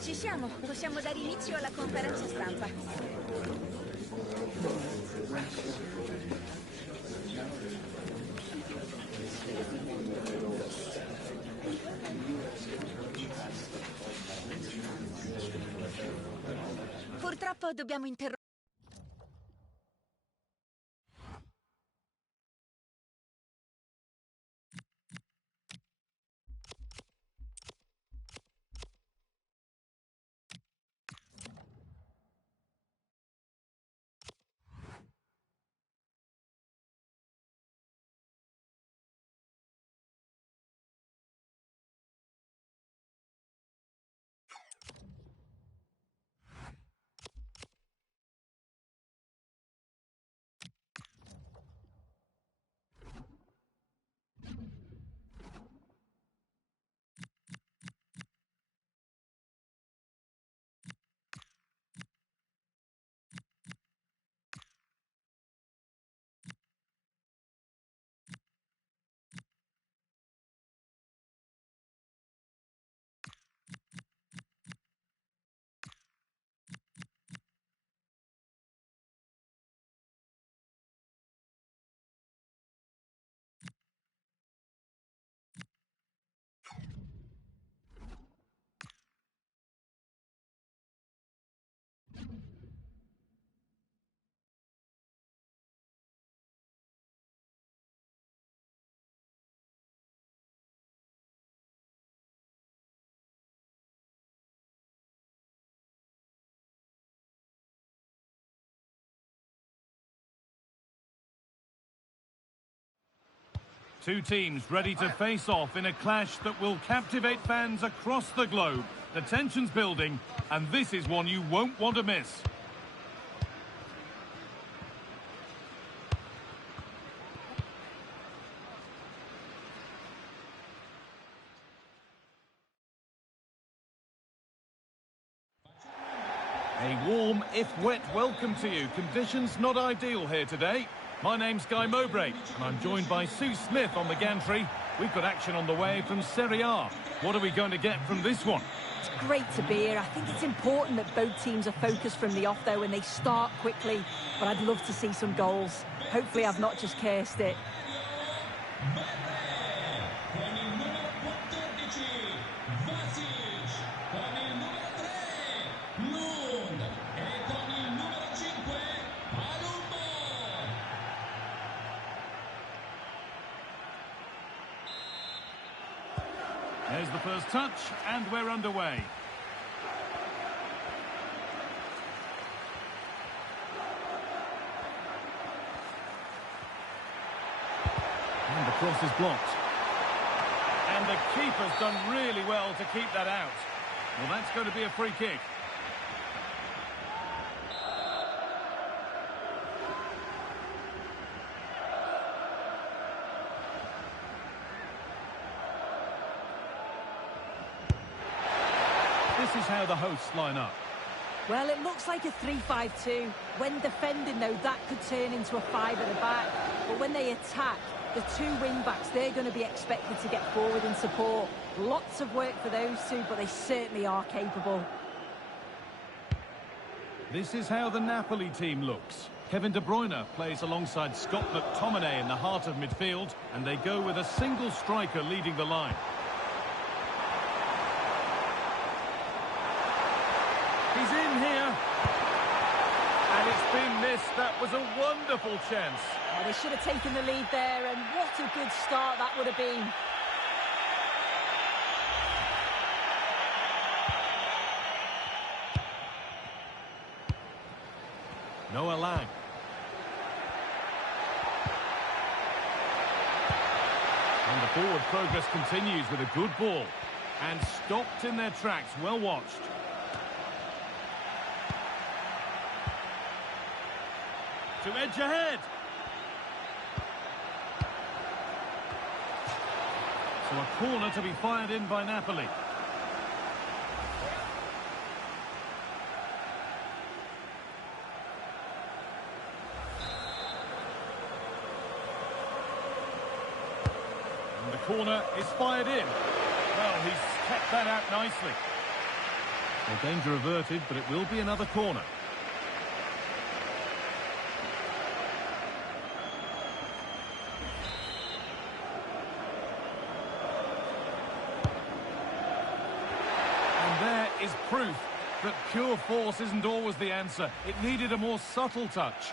Ci siamo, possiamo dare inizio alla conferenza stampa. Purtroppo dobbiamo interrompere. Two teams ready to face off in a clash that will captivate fans across the globe. The tension's building, and this is one you won't want to miss. A warm, if wet, welcome to you. Conditions not ideal here today. My name's Guy Mowbray, and I'm joined by Sue Smith on the gantry. We've got action on the way from Serie A. What are we going to get from this one? It's great to be here. I think it's important that both teams are focused from the off, though, and they start quickly. But I'd love to see some goals. Hopefully I've not just cursed it. There's the first touch, and we're underway. And the cross is blocked. And the keeper's done really well to keep that out. Well, that's going to be a free kick. This is how the hosts line up. Well, it looks like a 3-5-2. When defending, though, that could turn into a 5 at the back. But when they attack, the two wing-backs, they're going to be expected to get forward in support. Lots of work for those two, but they certainly are capable. This is how the Napoli team looks. Kevin De Bruyne plays alongside Scott McTominay in the heart of midfield, and they go with a single striker leading the line. He's in here. And it's been missed. That was a wonderful chance. Oh, they should have taken the lead there, and what a good start that would have been. Noah Lang. And the forward progress continues with a good ball. And stopped in their tracks. Well watched. To edge ahead. So a corner to be fired in by Napoli. And the corner is fired in. Well, he's kept that out nicely. Well, danger averted, but it will be another corner. And there is proof that pure force isn't always the answer. It needed a more subtle touch.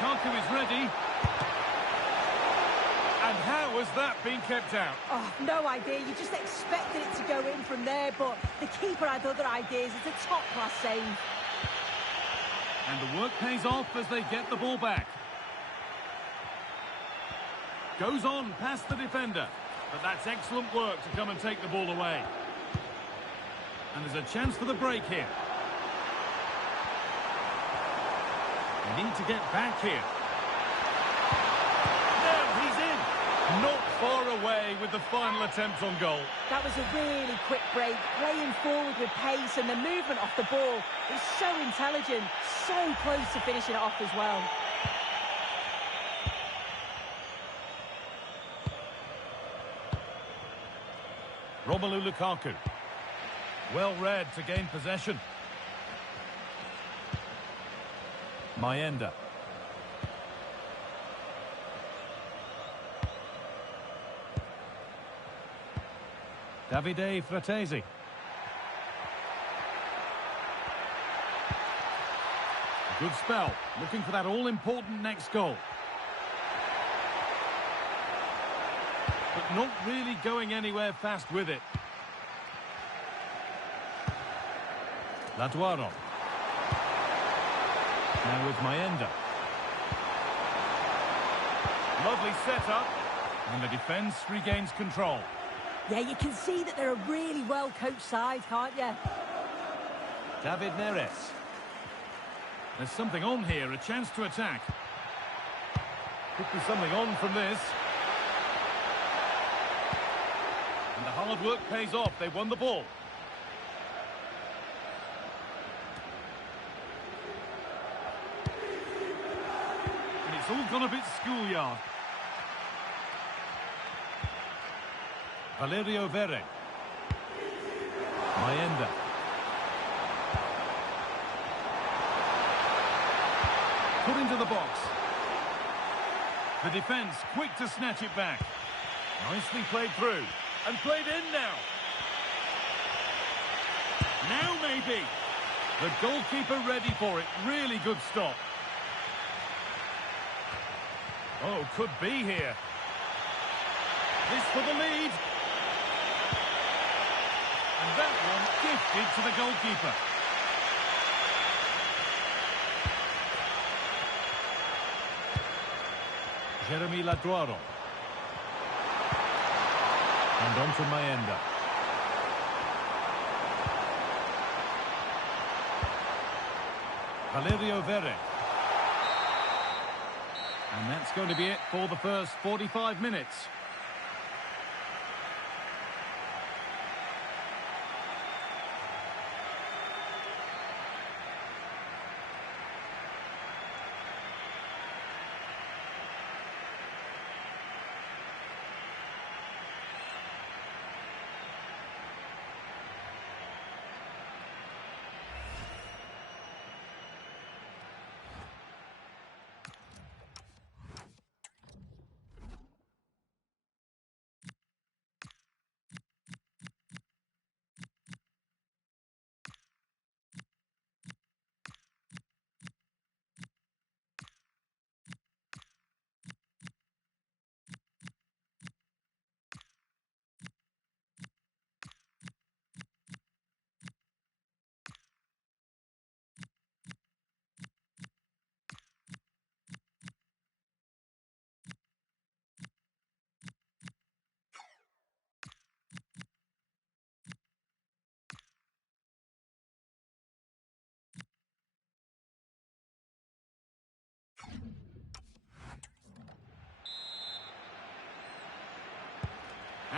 Lukaku is ready. And how has that been kept out? Oh, no idea. You just expected it to go in from there, but the keeper had other ideas. It's a top-class save. And the work pays off as they get the ball back. Goes on past the defender. But that's excellent work to come and take the ball away. And there's a chance for the break here. They need to get back here. Now he's in. Not far away with the final attempt on goal. That was a really quick break, playing forward with pace, and the movement off the ball is so intelligent, so close to finishing it off as well. Romelu Lukaku. Well read to gain possession. Maenda. Davide Fratesi. Good spell, looking for that all-important next goal. But not really going anywhere fast with it. Laduaro. Now with Maenda. Lovely setup. And the defence regains control. Yeah, you can see that they're a really well-coached side, can't you? David Neres. There's something on here, a chance to attack. Could be something on from this. And the hard work pays off. They won the ball. And it's all gone a bit schoolyard. Valerio Verre. Maenda. Put into the box. The defence quick to snatch it back. Nicely played through. And played in now. Now maybe. The goalkeeper ready for it. Really good stop. Oh, could be here. This for the lead. And that one gifted to the goalkeeper. Jeremy Laduaro. And on to Maenda. Valerio Verre. And that's going to be it for the first 45 minutes.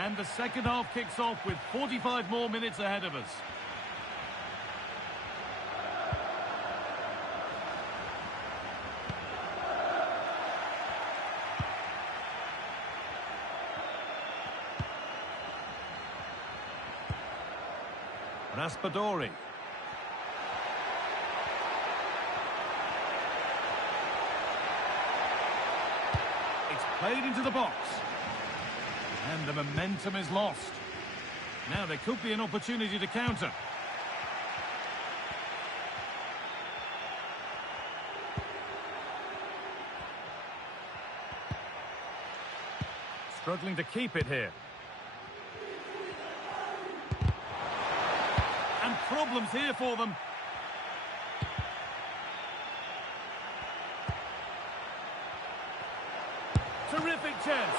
And the second half kicks off with 45 more minutes ahead of us. Raspadori. It's played into the box. And the momentum is lost. Now there could be an opportunity to counter. Struggling to keep it here. And problems here for them. Terrific chance.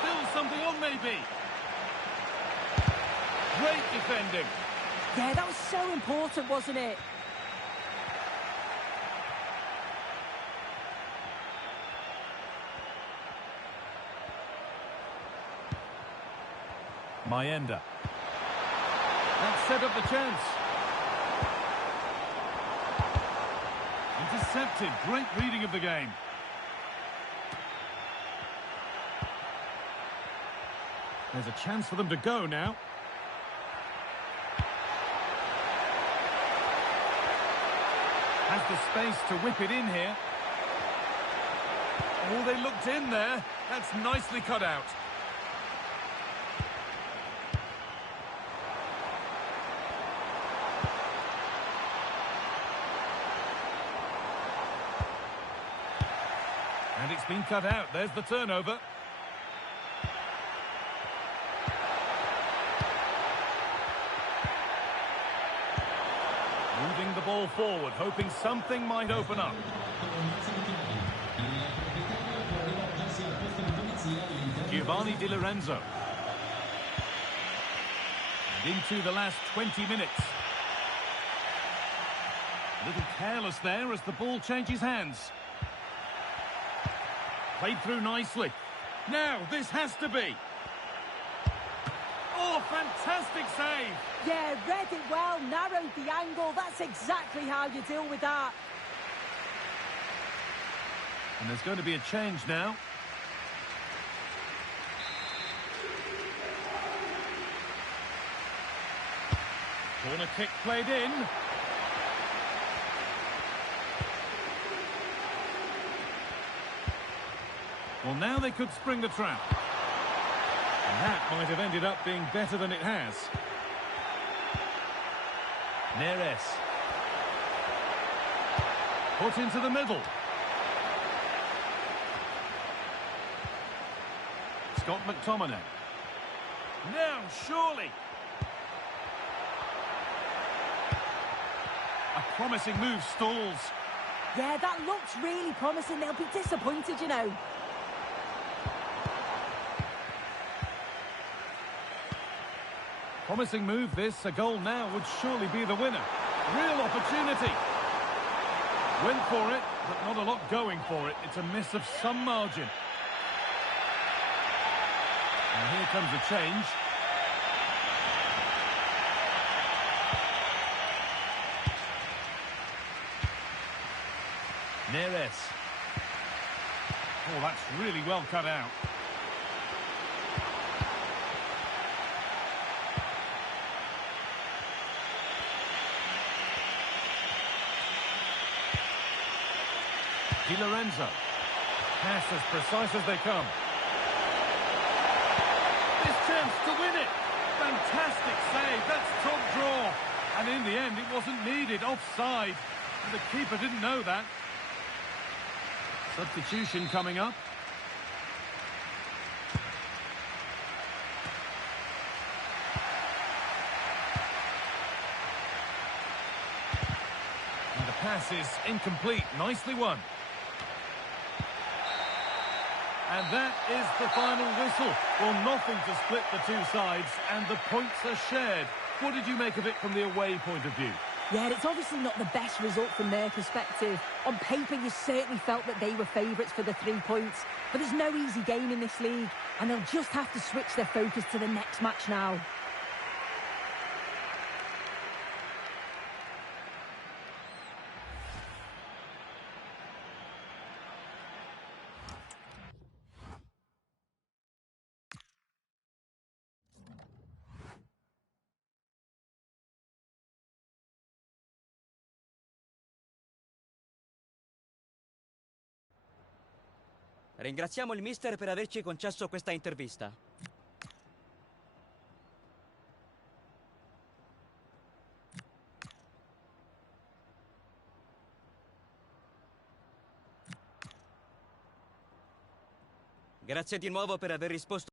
Still something on, maybe. Great defending. Yeah, that was so important, wasn't it? Mayenda. That set up the chance. Intercepted. Great reading of the game. There's a chance for them to go now. Has the space to whip it in here. Oh, they looked in there. That's nicely cut out. And it's been cut out. There's the turnover. Moving the ball forward, hoping something might open up. Giovanni Di Lorenzo. And into the last 20 minutes. A little careless there as the ball changes hands. Played through nicely. Now, this has to be. Oh, fantastic save! Yeah, read it well, narrowed the angle. That's exactly how you deal with that. And there's going to be a change now. Corner kick played in. Well, now they could spring the trap. And that might have ended up being better than it has. Neres. Put into the middle. Scott McTominay. Now, surely. A promising move stalls. Yeah, that looks really promising. They'll be disappointed, you know. Promising move this. A goal now would surely be the winner. Real opportunity. Went for it, but not a lot going for it. It's a miss of some margin. And here comes a change. Neres. Oh, that's really well cut out. Di Lorenzo. Pass as precise as they come. This chance to win it. Fantastic save. That's top draw. And in the end, it wasn't needed. Offside. And the keeper didn't know that. Substitution coming up. And the pass is incomplete. Nicely won. And that is the final whistle. Well, nothing to split the two sides, and the points are shared. What did you make of it from the away point of view? Yeah, it's obviously not the best result from their perspective. On paper, you certainly felt that they were favourites for the 3 points. But there's no easy game in this league, and they'll just have to switch their focus to the next match now. Ringraziamo il mister per averci concesso questa intervista. Grazie di nuovo per aver risposto.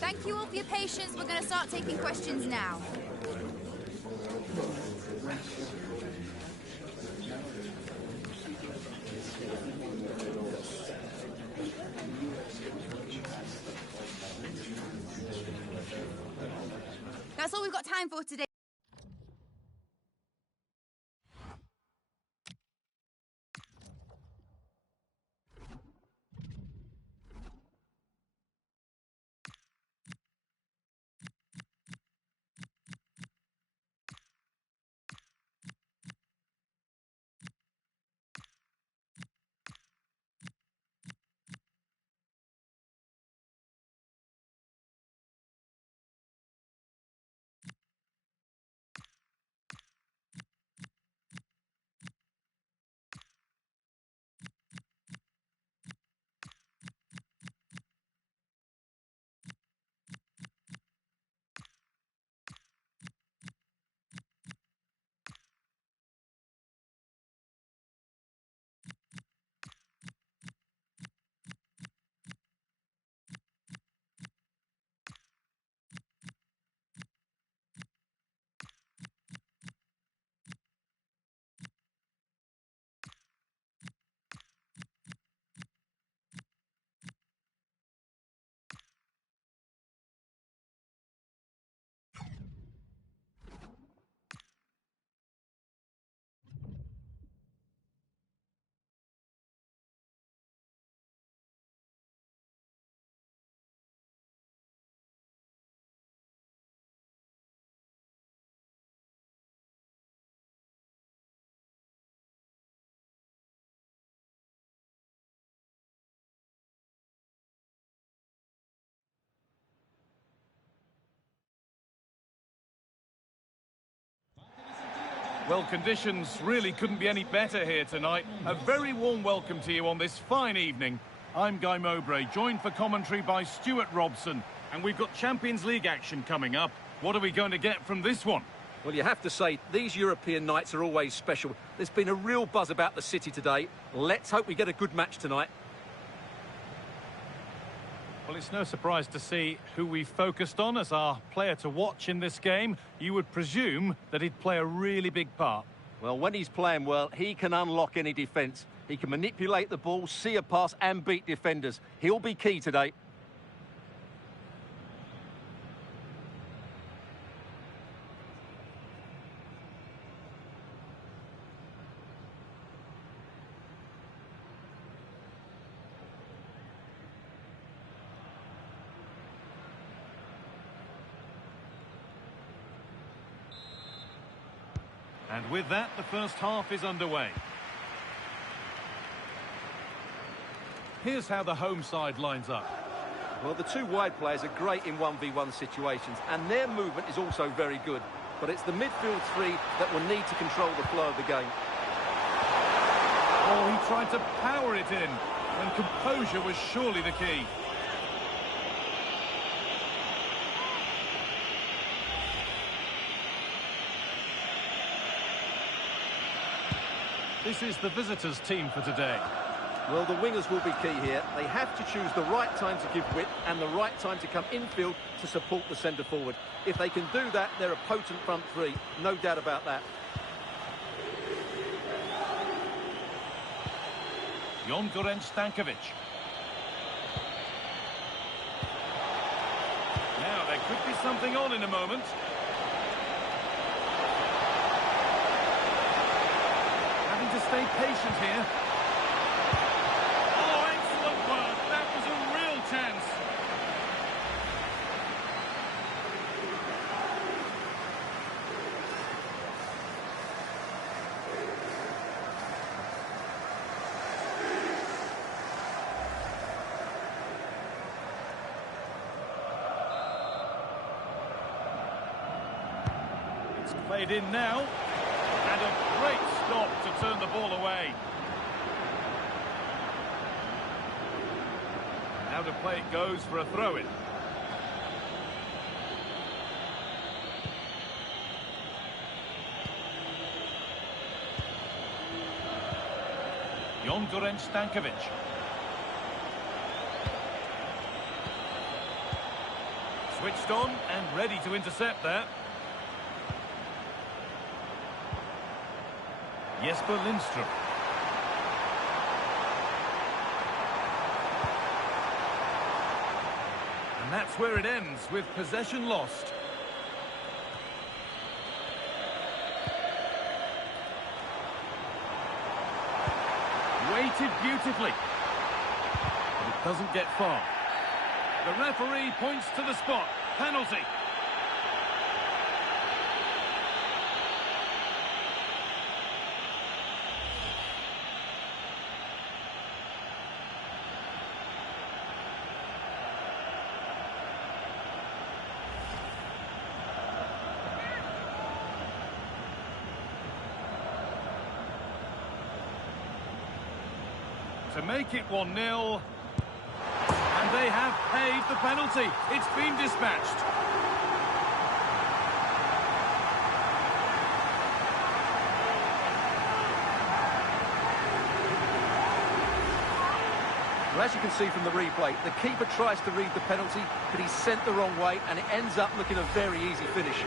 Thank you all for your patience. We're going to start taking questions now. That's all we've got time for today. Well, conditions really couldn't be any better here tonight. A very warm welcome to you on this fine evening. I'm Guy Mowbray, joined for commentary by Stuart Robson. And we've got Champions League action coming up. What are we going to get from this one? Well, you have to say, these European nights are always special. There's been a real buzz about the city today. Let's hope we get a good match tonight. Well, it's no surprise to see who we focused on as our player to watch in this game. You would presume that he'd play a really big part. Well, when he's playing well, he can unlock any defence. He can manipulate the ball, see a pass and beat defenders. He'll be key today. And with that, the first half is underway. Here's how the home side lines up. Well, the two wide players are great in 1v1 situations, and their movement is also very good. But it's the midfield three that will need to control the flow of the game. Oh, he tried to power it in, and composure was surely the key. This is the visitors' team for today. Well, the wingers will be key here. They have to choose the right time to give width and the right time to come infield to support the centre forward. If they can do that, they're a potent front three. No doubt about that. Stankovic. Now, there could be something on in a moment. Having to stay patient here. Oh, excellent work. That was a real chance. It's played in now. And a great stop to turn the ball away. Now to play it goes for a throw-in. Stankovic. Switched on and ready to intercept that. Jesper Lindström. And that's where it ends, with possession lost. Weighted beautifully. But it doesn't get far. The referee points to the spot. Penalty. To make it 1-0, and they have paid the penalty. It's been dispatched. Well, as you can see from the replay, the keeper tries to read the penalty, but he's sent the wrong way, and it ends up looking a very easy finish.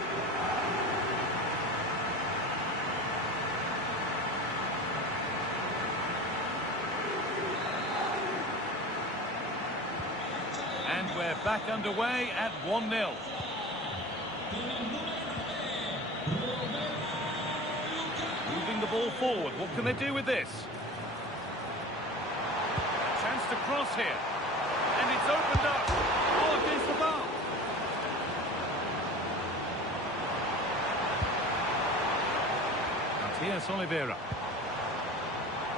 And we're back underway at 1-0. Moving the ball forward. What can they do with this? A chance to cross here. And it's opened up. Oh, against the bar. Matias Oliveira.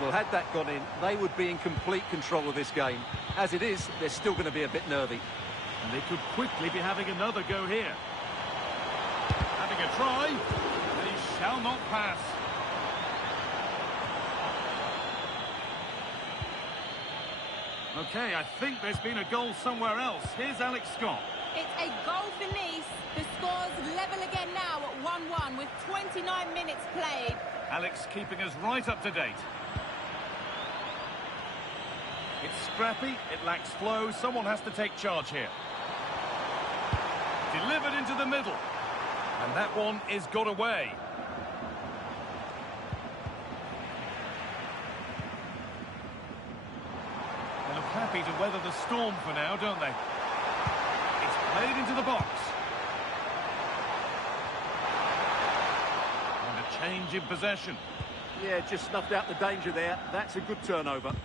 Well, had that gone in, they would be in complete control of this game. As it is, they're still going to be a bit nervy. And they could quickly be having another go here. Having a try, and he shall not pass. Okay, I think there's been a goal somewhere else. Here's Alex Scott. It's a goal for Nice. The score's level again now at 1-1 with 29 minutes played. Alex keeping us right up to date. It's scrappy, it lacks flow, someone has to take charge here. Delivered into the middle. And that one is got away. They look happy to weather the storm for now, don't they? It's played into the box. And a change in possession. Yeah, just snuffed out the danger there. That's a good turnover.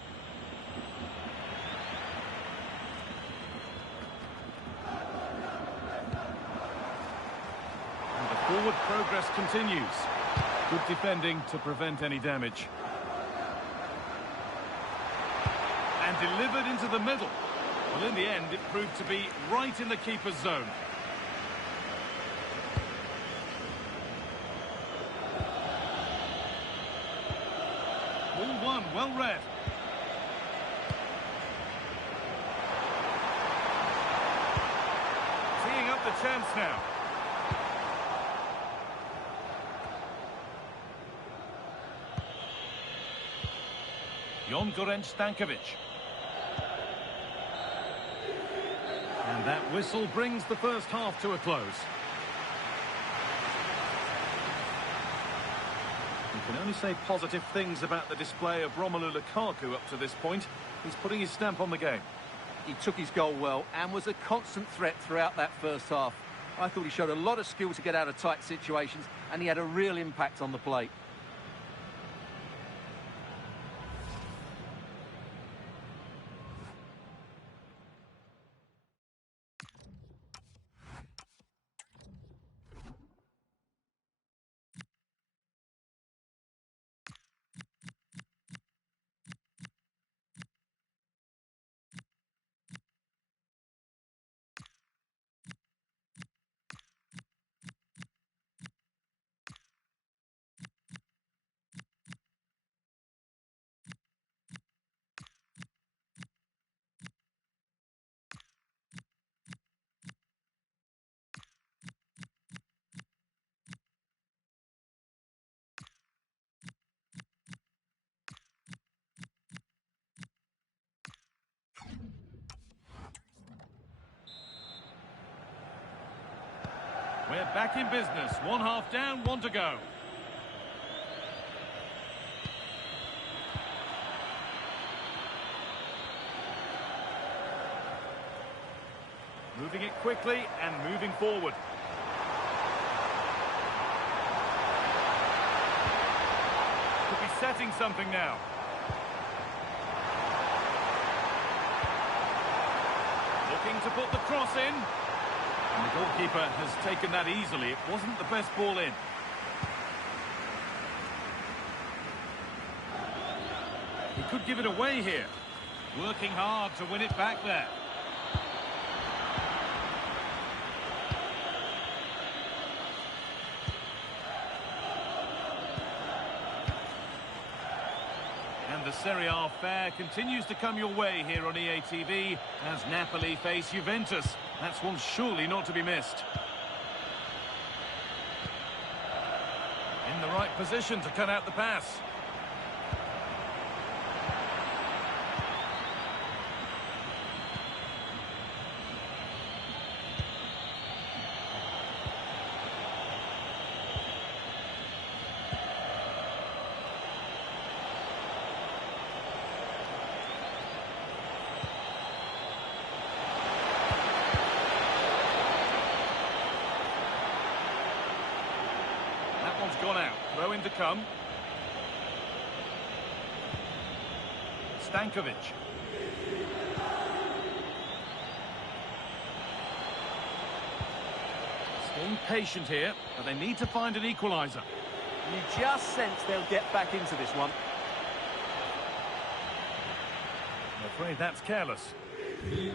Forward progress continues. Good defending to prevent any damage. And delivered into the middle. Well, in the end, it proved to be right in the keeper's zone. Ball one, well read. Teeing up the chance now. Stankovic. And that whistle brings the first half to a close. You can only say positive things about the display of Romelu Lukaku up to this point. He's putting his stamp on the game. He took his goal well and was a constant threat throughout that first half. I thought he showed a lot of skill to get out of tight situations, and he had a real impact on the play. We're back in business. One half down, one to go. Moving it quickly and moving forward. Could be setting something now. Looking to put the cross in. And the goalkeeper has taken that easily. It wasn't the best ball in. He could give it away here. Working hard to win it back there. And the Serie A fare continues to come your way here on EA TV as Napoli face Juventus. That's one surely not to be missed. In the right position to cut out the pass. Gone out. Throw in to come. Stankovic. Staying patient here, but they need to find an equaliser. You just sense they'll get back into this one. I'm afraid that's careless. Il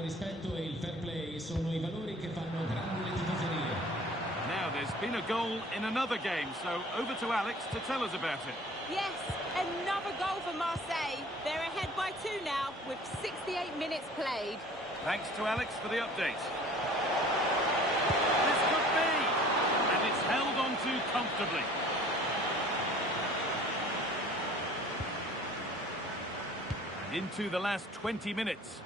rispetto e il fair play sono I valori che fanno grandi le tifoserie. Now, there's been a goal in another game, so over to Alex to tell us about it. Yes, another goal for Marseille. They're ahead by 2 now with 68 minutes played. Thanks to Alex for the update. This could be! And it's held on to comfortably. And into the last 20 minutes.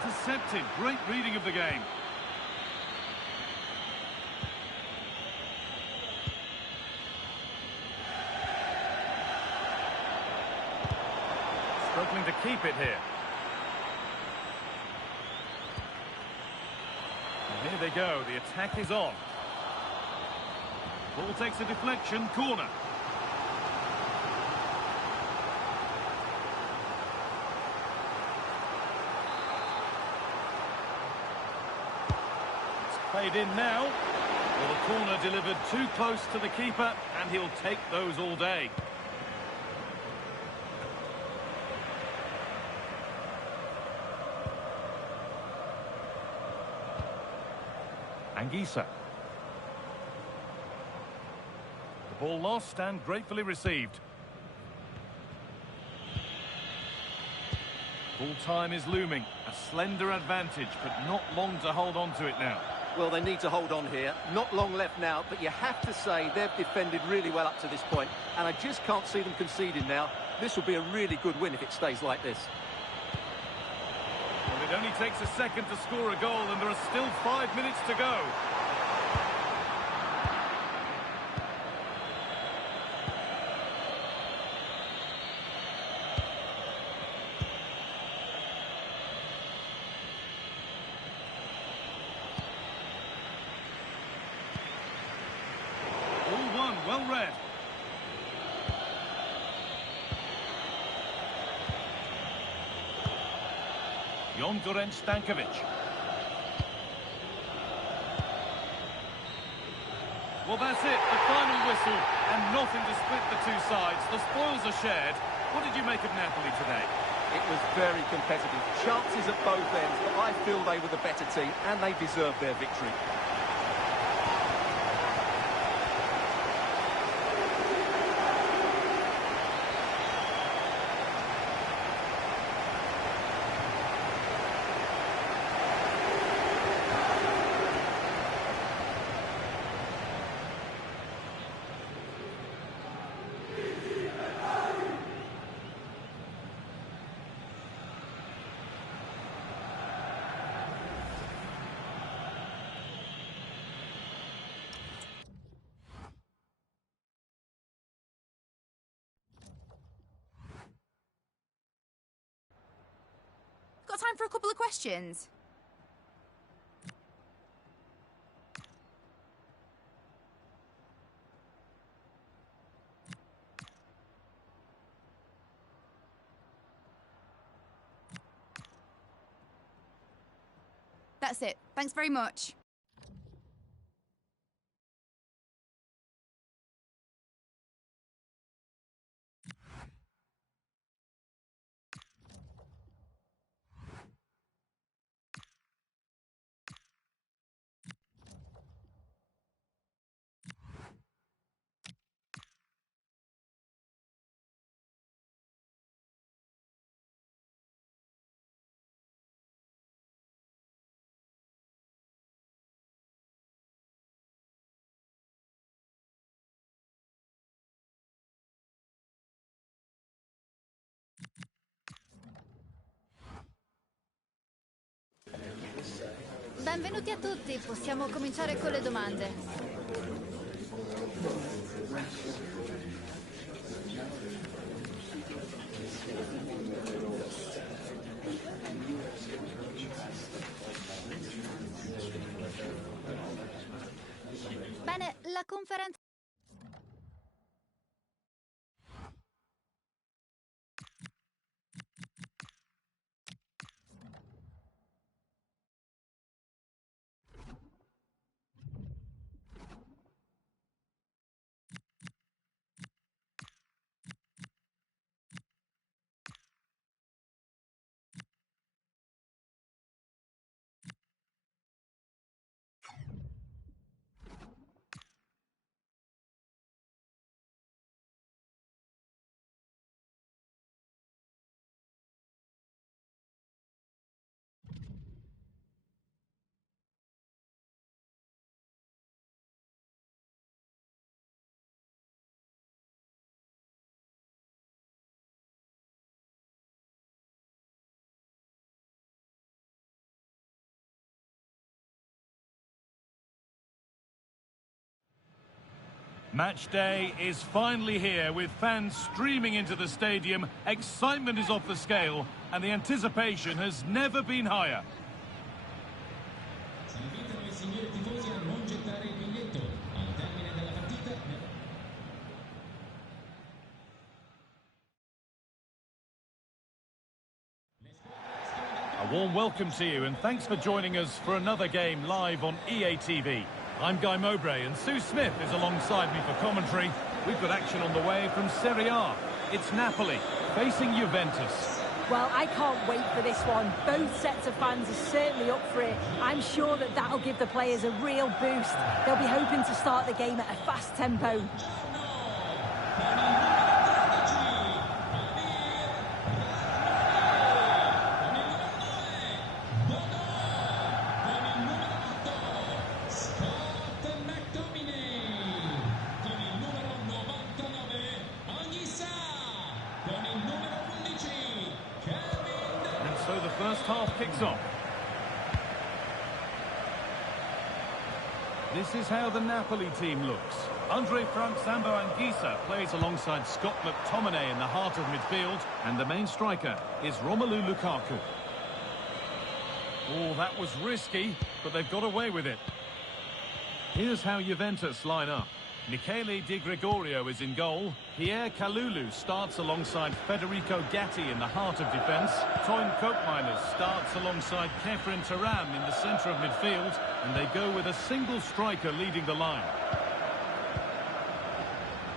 Intercepted. Great reading of the game. Struggling to keep it here. And here they go. The attack is on. Ball takes a deflection. Corner. Played in now. Well, the corner delivered too close to the keeper, and he'll take those all day. Anguissa. The ball lost and gratefully received. Full time is looming. A slender advantage, but not long to hold on to it now. Well, they need to hold on here. Not long left now, but you have to say they've defended really well up to this point, and I just can't see them conceding now. This will be a really good win if it stays like this. Well, it only takes a second to score a goal, and there are still 5 minutes to go. Well read. Jon Gorenc Stankovic. Well, that's it, the final whistle, and nothing to split the two sides. The spoils are shared. What did you make of Napoli today? It was very competitive. Chances at both ends, but I feel they were the better team, and they deserved their victory. Got time for a couple of questions? That's it. Thanks very much. Benvenuti a tutti, possiamo cominciare con le domande. Bene, la conferenza... Match day is finally here, with fans streaming into the stadium. Excitement is off the scale, and the anticipation has never been higher. A warm welcome to you, and thanks for joining us for another game live on EA TV. I'm Guy Mowbray, and Sue Smith is alongside me for commentary. We've got action on the way from Serie A. It's Napoli facing Juventus. Well, I can't wait for this one. Both sets of fans are certainly up for it. I'm sure that that'll give the players a real boost. They'll be hoping to start the game at a fast tempo. half kicks off. This is how the Napoli team looks. Andre Sambo Anguissa plays alongside Scott McTominay in the heart of midfield, and the main striker is Romelu Lukaku. Oh, that was risky, but they've got away with it. Here's how Juventus line up. Michele Di Gregorio is in goal. Pierre Kalulu starts alongside Federico Gatti in the heart of defence. Toyn Koopmeiners starts alongside Kefren Turam in the centre of midfield. And they go with a single striker leading the line.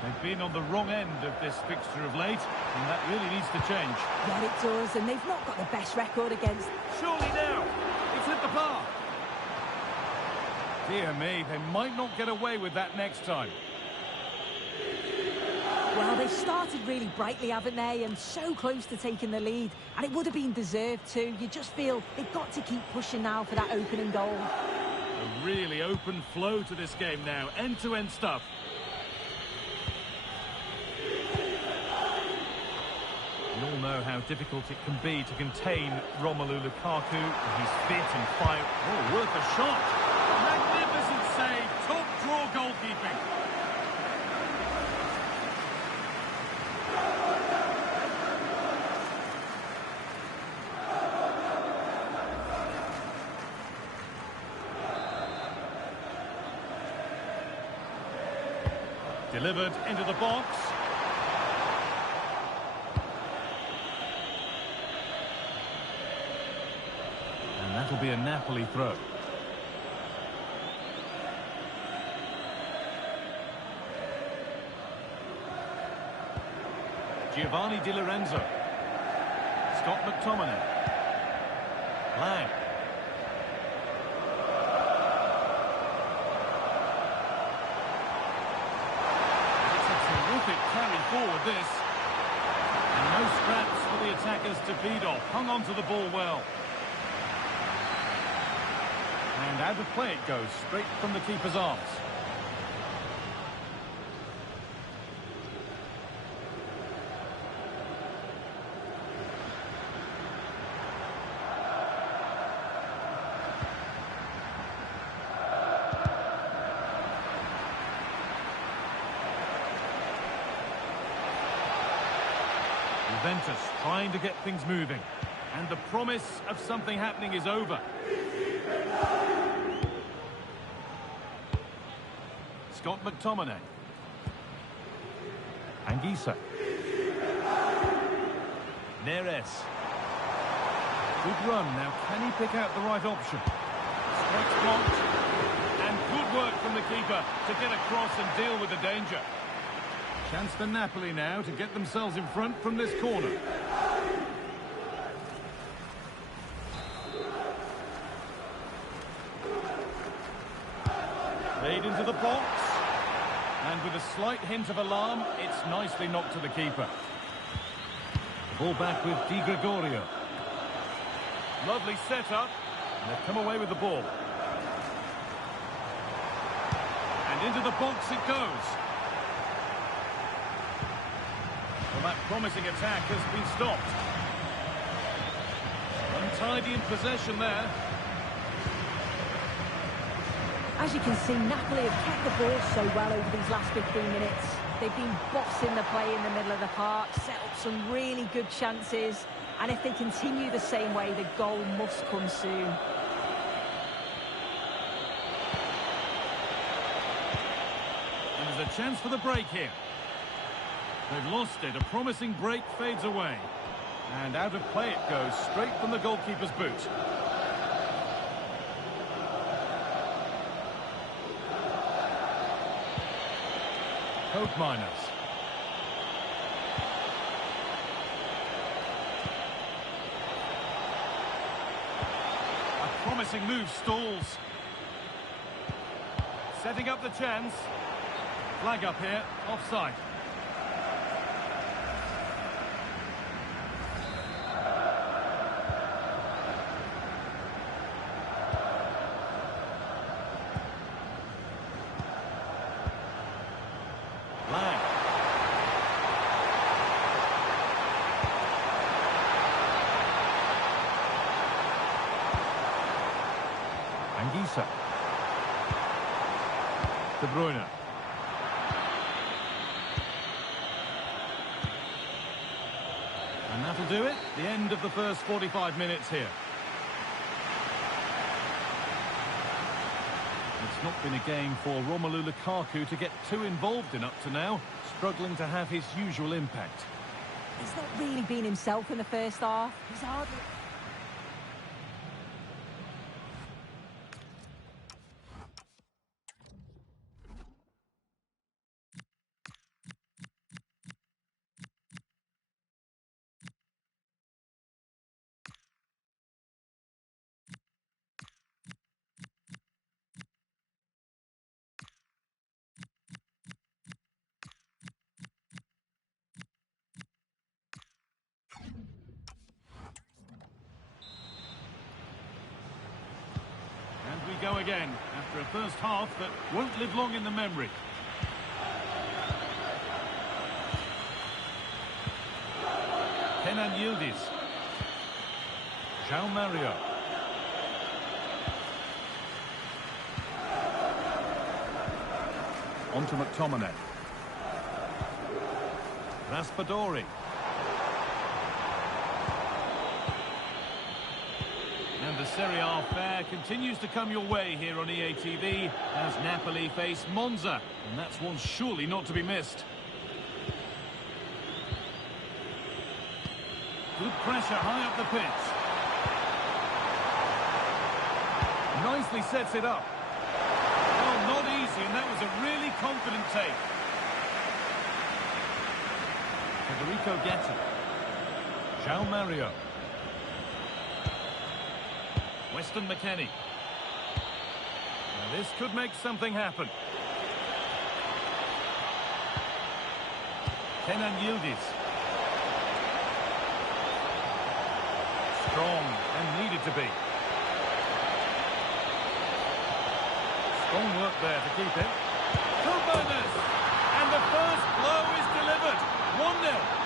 They've been on the wrong end of this fixture of late, and that really needs to change. Yeah, it does, and they've not got the best record against... Surely now! It's hit the bar! Dear me, they might not get away with that next time. Well, they started really brightly, haven't they? And so close to taking the lead. And it would have been deserved too. You just feel they've got to keep pushing now for that opening goal. A really open flow to this game now. End-to-end stuff. We all know how difficult it can be to contain Romelu Lukaku. He's fit and fire. Oh, worth a shot. Magnificent save. Top draw goalkeeping. Delivered into the box. And that'll be a Napoli throw. Giovanni Di Lorenzo. Scott McTominay. Lang. Carry forward this, and no scraps for the attackers to feed off. Hung on to the ball well, and out of play it goes, straight from the keeper's arms. Juventus trying to get things moving, and the promise of something happening is over. Scott McTominay. Anguissa. Neres. Good run. Now can he pick out the right option? Strikes blocked. And good work from the keeper to get across and deal with the danger. Chance for Napoli now to get themselves in front from this corner. Played into the box. And with a slight hint of alarm, it's nicely knocked to the keeper. Ball back with Di Gregorio. Lovely setup. And they've come away with the ball. And into the box it goes. Well, that promising attack has been stopped. Untidy in possession there. As you can see, Napoli have kept the ball so well over these last 15 minutes. They've been bossing the play in the middle of the park, set up some really good chances, and if they continue the same way, the goal must come soon. And there's a chance for the break here. They've lost it. A promising break fades away. And out of play it goes, straight from the goalkeeper's boot. Koopmeiners. A promising move stalls. Setting up the chance. Flag up here, offside. De Bruyne. And that'll do it. The end of the first 45 minutes here. It's not been a game for Romelu Lukaku to get too involved in up to now, struggling to have his usual impact. He's not really been himself in the first half. He's hardly... Go again after a first half that won't live long in the memory. Kenan Yildiz. João Mario. On to McTominay. Raspadori. And the Serie A fare continues to come your way here on EA TV as Napoli face Monza. And that's one surely not to be missed. Good pressure high up the pitch. Nicely sets it up. Well, not easy, and that was a really confident take. Federico Guetta. João Mario. Weston McKennie. Now this could make something happen. Kenan Yildiz. Strong and needed to be. Strong work there to keep it. Good bonus! And the first blow is delivered. 1-0.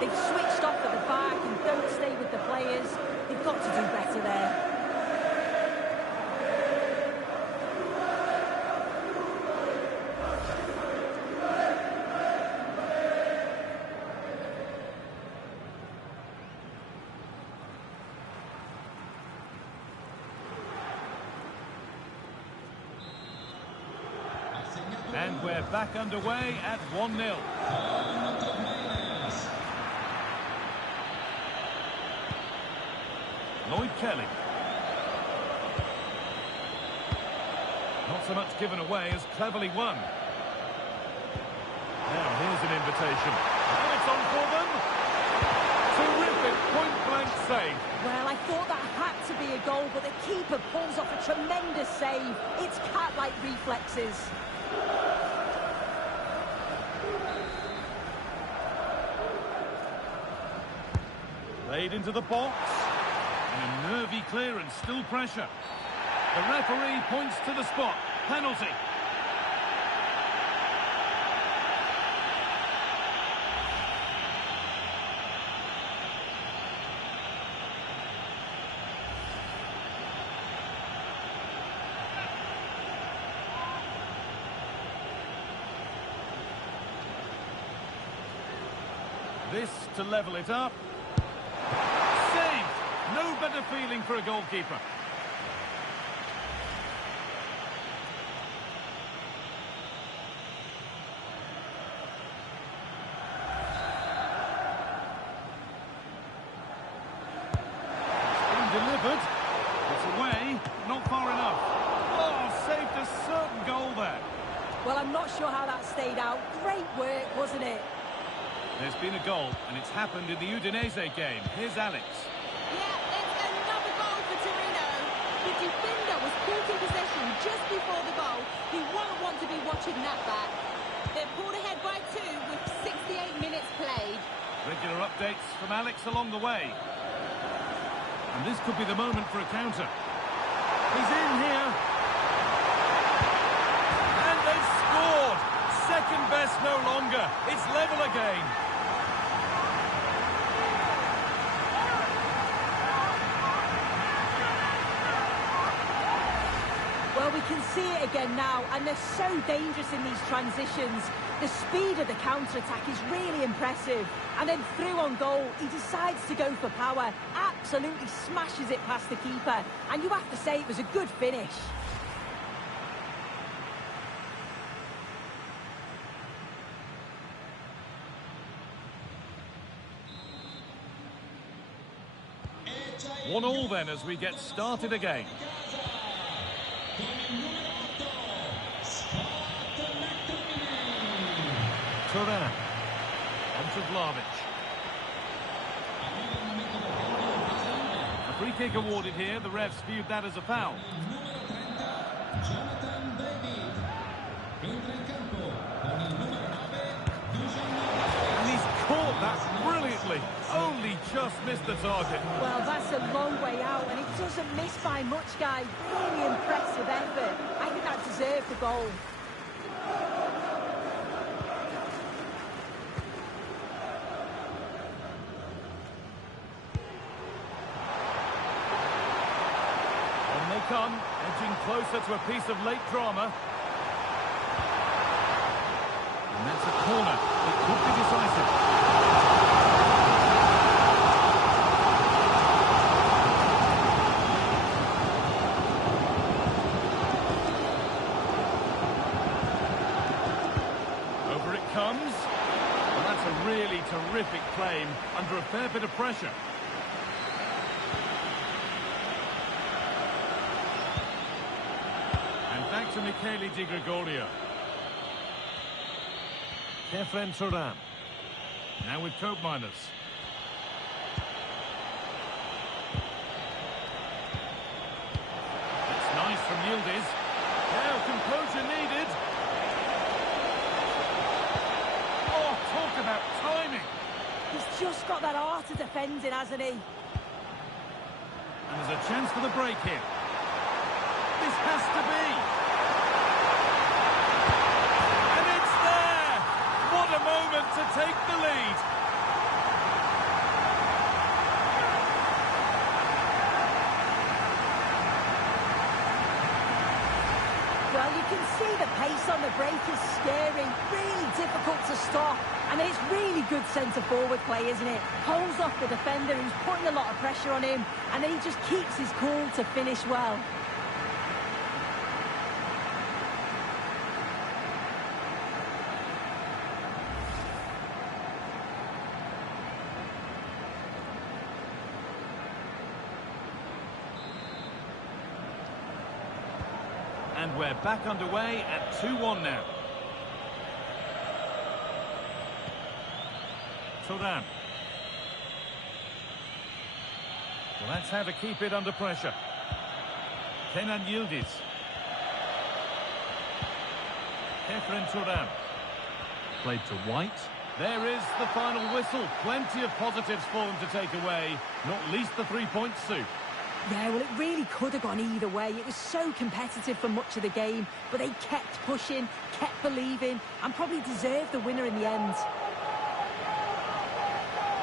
They've switched off at the back and don't stay with the players. They've got to do better there. And we're back underway at 1-0. Lloyd Kelly. Not so much given away as cleverly won. Now here's an invitation. And it's on for them. Terrific point-blank save. Well, I thought that had to be a goal, but the keeper pulls off a tremendous save. It's cat-like reflexes. Played into the box. And a nervy clearance, still pressure. The referee points to the spot. Penalty. This to level it up. No better feeling for a goalkeeper. It's been delivered. It's away, not far enough. Oh, saved a certain goal there. Well, I'm not sure how that stayed out. Great work, wasn't it? There's been a goal, and it's happened in the Udinese game. Here's Alex. Yeah, it's another goal for Torino. taking possession just before the goal. He won't want to be watching that back. They're pulled ahead by 2 with 68 minutes played. Regular updates from Alex along the way. And this could be the moment for a counter. He's in here. And they've scored. Second best no longer. It's level again. Well, we can see it again now, and they're so dangerous in these transitions. The speed of the counter-attack is really impressive. And then through on goal, he decides to go for power, absolutely smashes it past the keeper. And you have to say it was a good finish. One all then as we get started again. Turan. Onto Vlahovic. A free kick awarded here. The refs viewed that as a foul. And he's caught that brilliantly. Only just missed the target. Well, that's a long way out, and it doesn't miss by much, guy. Really impressive effort. I think that deserved the goal. On they come, edging closer to a piece of late drama. And that's a corner. It could be decisive. Comes. Well, that's a really terrific claim under a fair bit of pressure. And back to Michele Di Gregorio. Kefren Turan. Now with coat miners. That's nice from Yildiz. Now composure needed. Talk about timing. He's just got that art of defending, hasn't he? And there's a chance for the break here. This has to be. And it's there. What a moment to take the lead. Well, you can see the pace on the break is scary, really difficult to stop. And it's really good centre-forward play, isn't it? Holds off the defender who's putting a lot of pressure on him, and then he just keeps his cool to finish well. And we're back underway at 2-1 now. Turan. Well, that's how to keep it under pressure. Kenan Yildiz. Kefren Turan. Played to White. There is the final whistle. Plenty of positives for them to take away, not least the 3 points, Sue. Yeah, well, it really could have gone either way. It was so competitive for much of the game, but they kept pushing, kept believing, and probably deserved the winner in the end.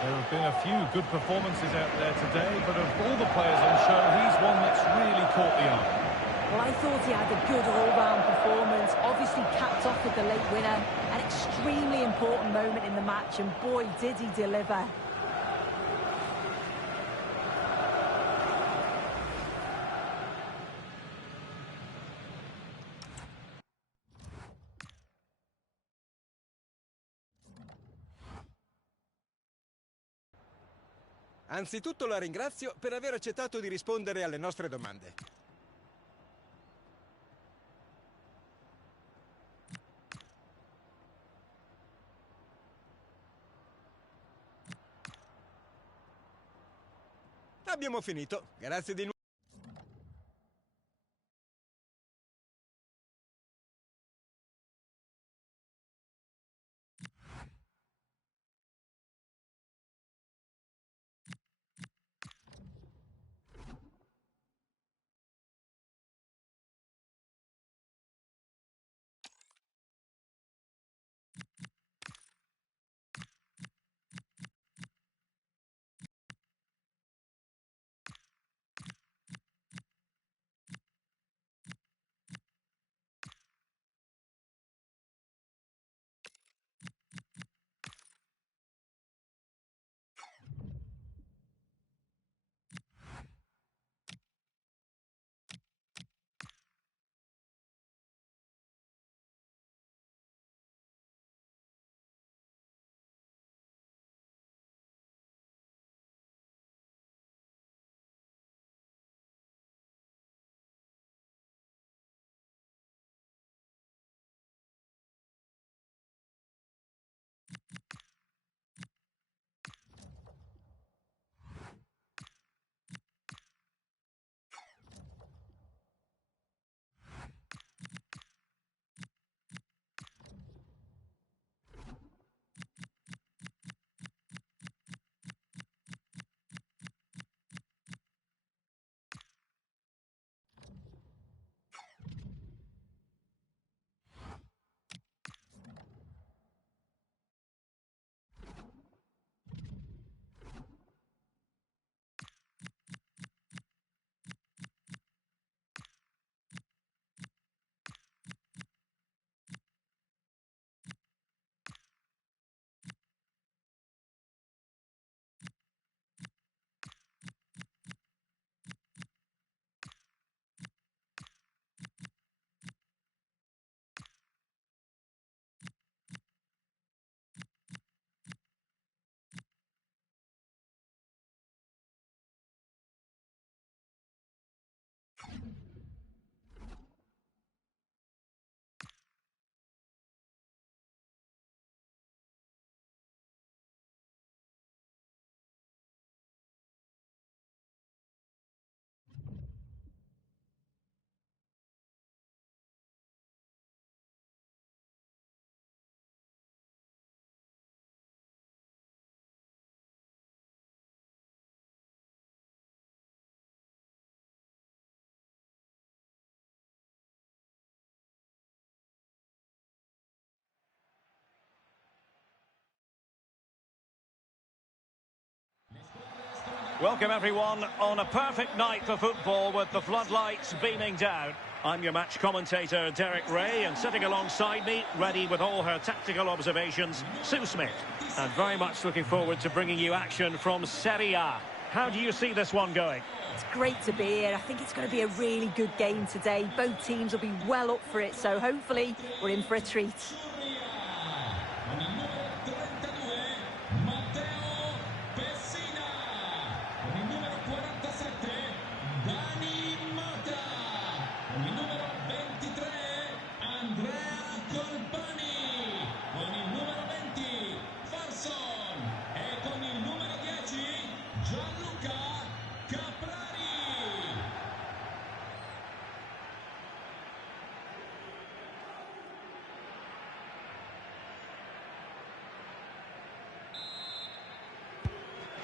There have been a few good performances out there today, but of all the players on show, he's one that's really caught the eye. Well, I thought he had a good all-round performance, obviously capped off with the late winner. An extremely important moment in the match, and boy, did he deliver. Anzitutto la ringrazio per aver accettato di rispondere alle nostre domande. Abbiamo finito. Grazie di nuovo. Welcome everyone on a perfect night for football with the floodlights beaming down. I'm your match commentator Derek Ray, and sitting alongside me, ready with all her tactical observations, Sue Smith. And very much looking forward to bringing you action from Serie A. How do you see this one going? It's great to be here. I think it's going to be a really good game today. Both teams will be well up for it, so hopefully we're in for a treat.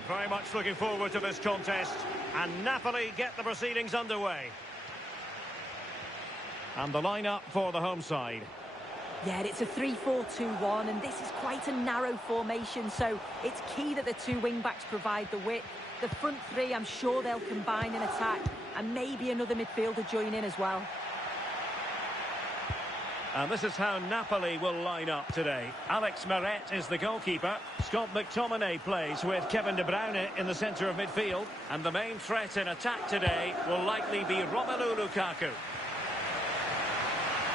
Very much looking forward to this contest, and Napoli get the proceedings underway. And the lineup for the home side. Yeah, it's a 3-4-2-1, and this is quite a narrow formation, so it's key that the two wing-backs provide the width. The front three, I'm sure they'll combine in attack, and maybe another midfielder join in as well. And this is how Napoli will line up today. Alex Meret is the goalkeeper. Scott McTominay plays with Kevin De Bruyne in the centre of midfield. And the main threat in attack today will likely be Romelu Lukaku.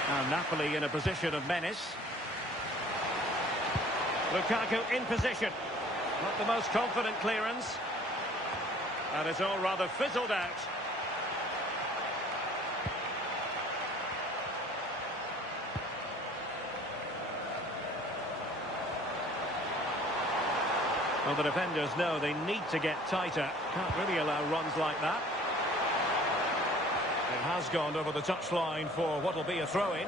Now Napoli in a position of menace. Lukaku in position. Not the most confident clearance. And it's all rather fizzled out. Well, the defenders know they need to get tighter. Can't really allow runs like that. It has gone over the touchline for what will be a throw-in.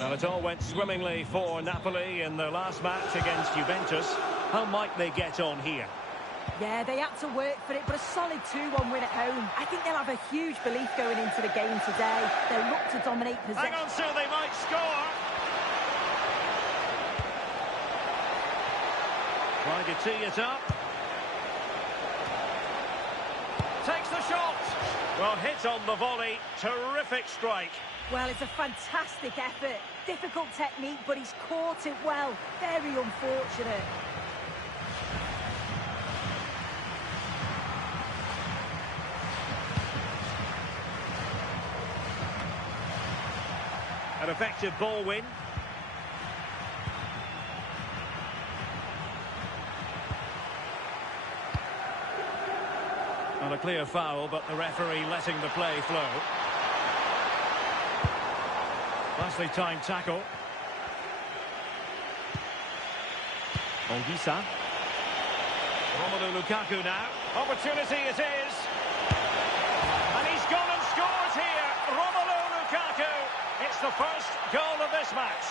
Well, it all went swimmingly for Napoli in their last match against Juventus. How might they get on here? Yeah, they had to work for it, but a solid 2-1 win at home. I think they'll have a huge belief going into the game today. They'll look to dominate possession. Hang on, Sue, they might score. Trying to tee it up. Takes the shot. Well, hit on the volley. Terrific strike. Well, it's a fantastic effort. Difficult technique, but he's caught it well. Very unfortunate. An effective ball win. Not a clear foul, but the referee letting the play flow. Nicely timed tackle. Olgisa. Romelu Lukaku now. Opportunity it is. And he's gone and scored here. Romelu Lukaku. It's the first goal of this match.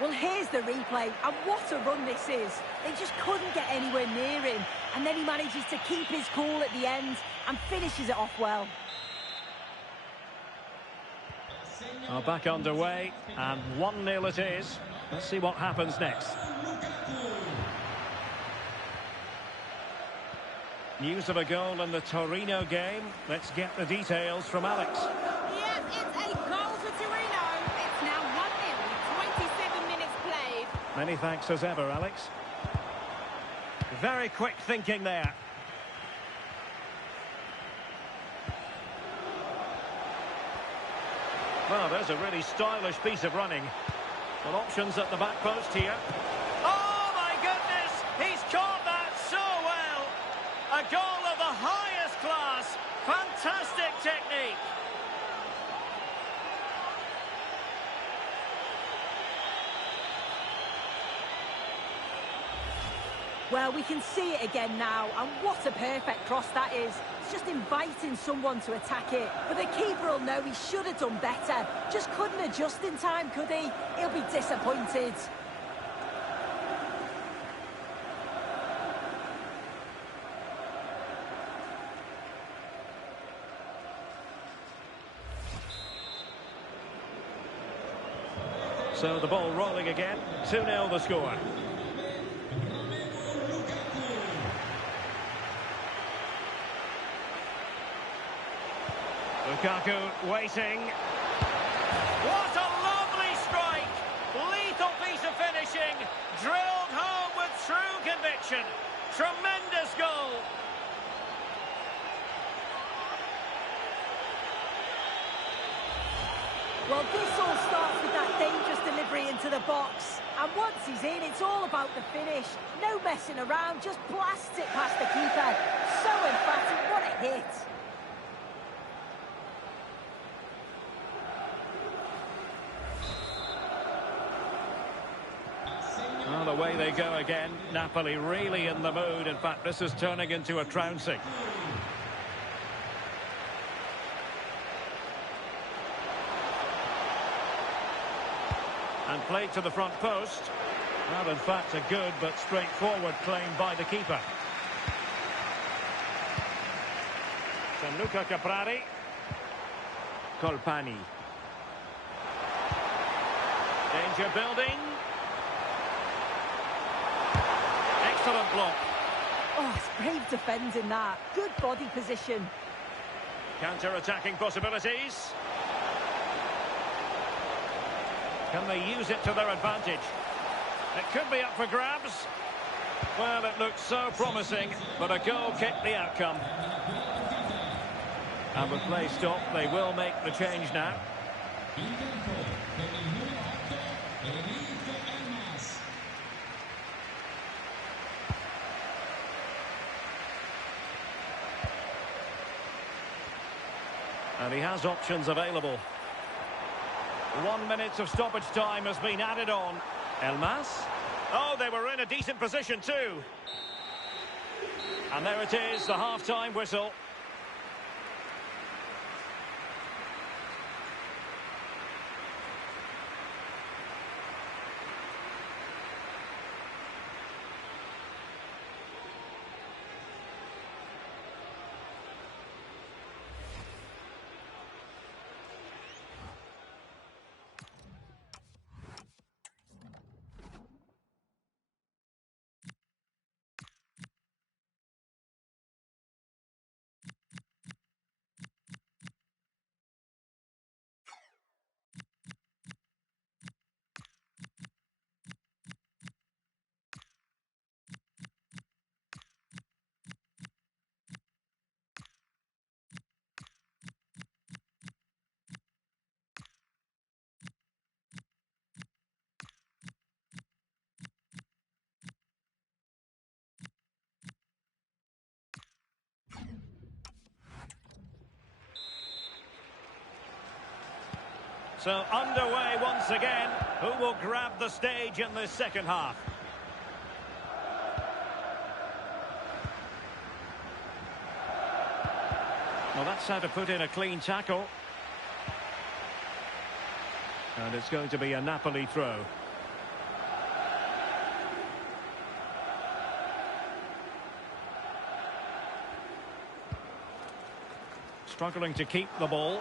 Well, here's the replay, and what a run this is. They just couldn't get anywhere near him, and then he manages to keep his cool at the end and finishes it off well. Back underway, and 1-0 it is. Let's see what happens next. News of a goal in the Torino game. Let's get the details from Alex. Yes, it's a goal for Torino. It's now 1-0, 27 minutes played. Many thanks as ever, Alex. Very quick thinking there. Well, there's a really stylish piece of running. Well, options at the back post here. Oh, my goodness! He's caught that so well! A goal of the highest class. Fantastic technique. Well, we can see it again now, and what a perfect cross that is. It's just inviting someone to attack it. But the keeper will know he should have done better. Just couldn't adjust in time, could he? He'll be disappointed. So the ball rolling again. 2-0 the score. Lukaku waiting. What a lovely strike! Lethal piece of finishing. Drilled home with true conviction. Tremendous goal. Well, this all starts with that dangerous delivery into the box. And once he's in, it's all about the finish. No messing around, just blasts it past the keeper. So emphatic, what a hit. Well, away they go again. Napoli really in the mood. In fact, this is turning into a trouncing. And played to the front post. Well, in fact, a good but straightforward claim by the keeper. Gianluca Caprari. Colpani. Danger building. Excellent block. Oh, it's brave defending that. Good body position. Counter-attacking possibilities. Can they use it to their advantage? It could be up for grabs. Well, it looked so promising, but a goal kicked the outcome. And with play stopped, they will make the change now. And he has options available. 1 minute of stoppage time has been added on. Elmas. Oh, they were in a decent position too. And there it is, the half-time whistle. So underway once again. Who will grab the stage in this second half? Well, that's how to put in a clean tackle. And it's going to be a Napoli throw. Struggling to keep the ball.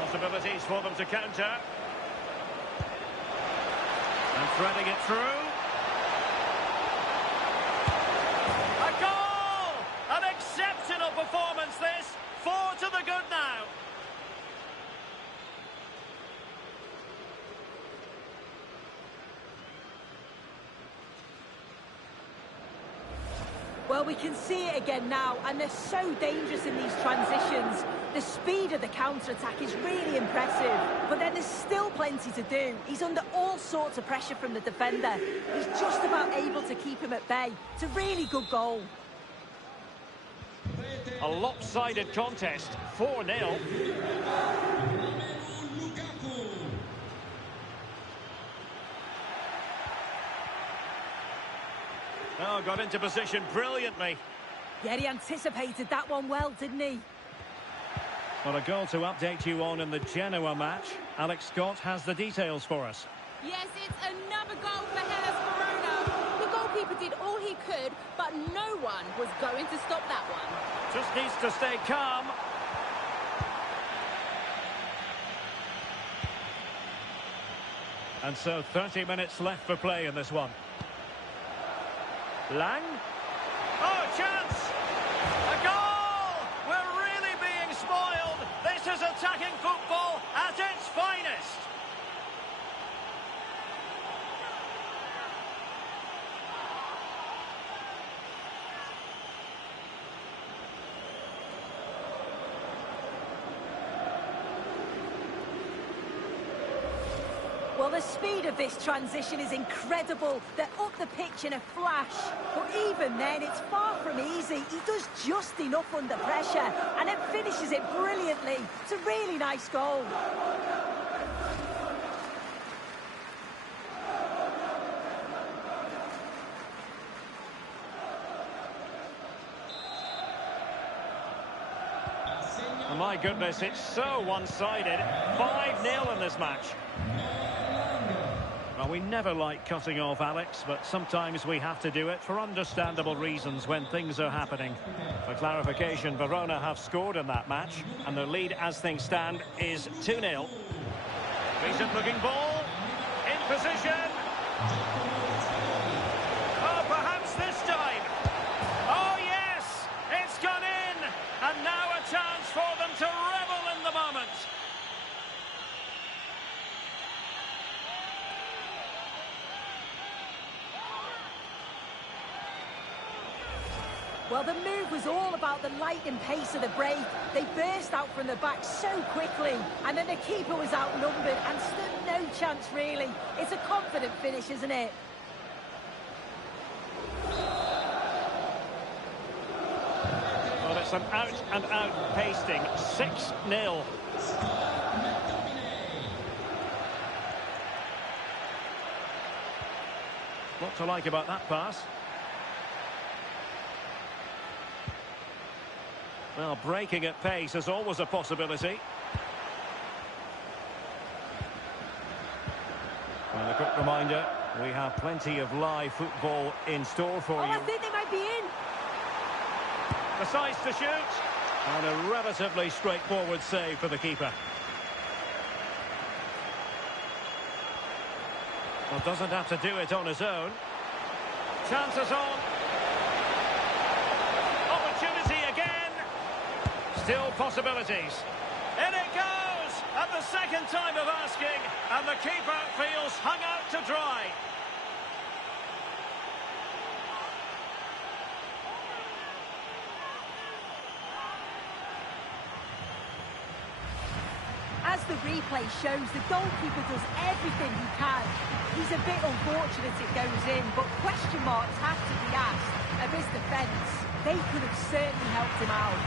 Possibilities for them to counter. And threading it through. A goal! An exceptional performance this. 4 to the good now. Well, we can see it again now, and they're so dangerous in these transitions. The speed of the counter-attack is really impressive, but then there's still plenty to do. He's under all sorts of pressure from the defender. He's just about able to keep him at bay. It's a really good goal. A lopsided contest, 4-0. Oh, got into position brilliantly. Yeah, he anticipated that one well, didn't he? Well, a goal to update you on in the Genoa match. Alex Scott has the details for us. Yes, it's another goal for Hellas Verona. The goalkeeper did all he could, but no one was going to stop that one. Just needs to stay calm. And so 30 minutes left for play in this one. Lang. Oh, chance! A goal! We're really being spoiled. This is attacking football at its finest. Well, the speed of this transition is incredible. They're up the pitch in a flash. But even then, it's far from easy. He does just enough under pressure and then finishes it brilliantly. It's a really nice goal. Oh, my goodness, it's so one-sided. 5-0 in this match. Well, we never like cutting off Alex, but sometimes we have to do it for understandable reasons when things are happening. For clarification, Verona have scored in that match, and their lead as things stand is 2-0. Decent-looking ball, in position. Oh, perhaps this time. Oh, yes, it's gone in, and now a chance for them to revel in the moment. Well, the move was all about the lightning pace of the break. They burst out from the back so quickly, and then the keeper was outnumbered and stood no chance, really. It's a confident finish, isn't it? Well, it's an out-and-out pasting. 6-0. What to like about that pass? Well, breaking at pace is always a possibility. Well, a quick reminder, we have plenty of live football in store for you. I think they might be in. Decides to shoot. And a relatively straightforward save for the keeper. Well, doesn't have to do it on his own. Chances on. Opportunity again. Still possibilities. In it goes! At the second time of asking, and the keeper feels hung out to dry. As the replay shows, the goalkeeper does everything he can. He's a bit unfortunate it goes in, but question marks have to be asked of his defence. They could have certainly helped him out.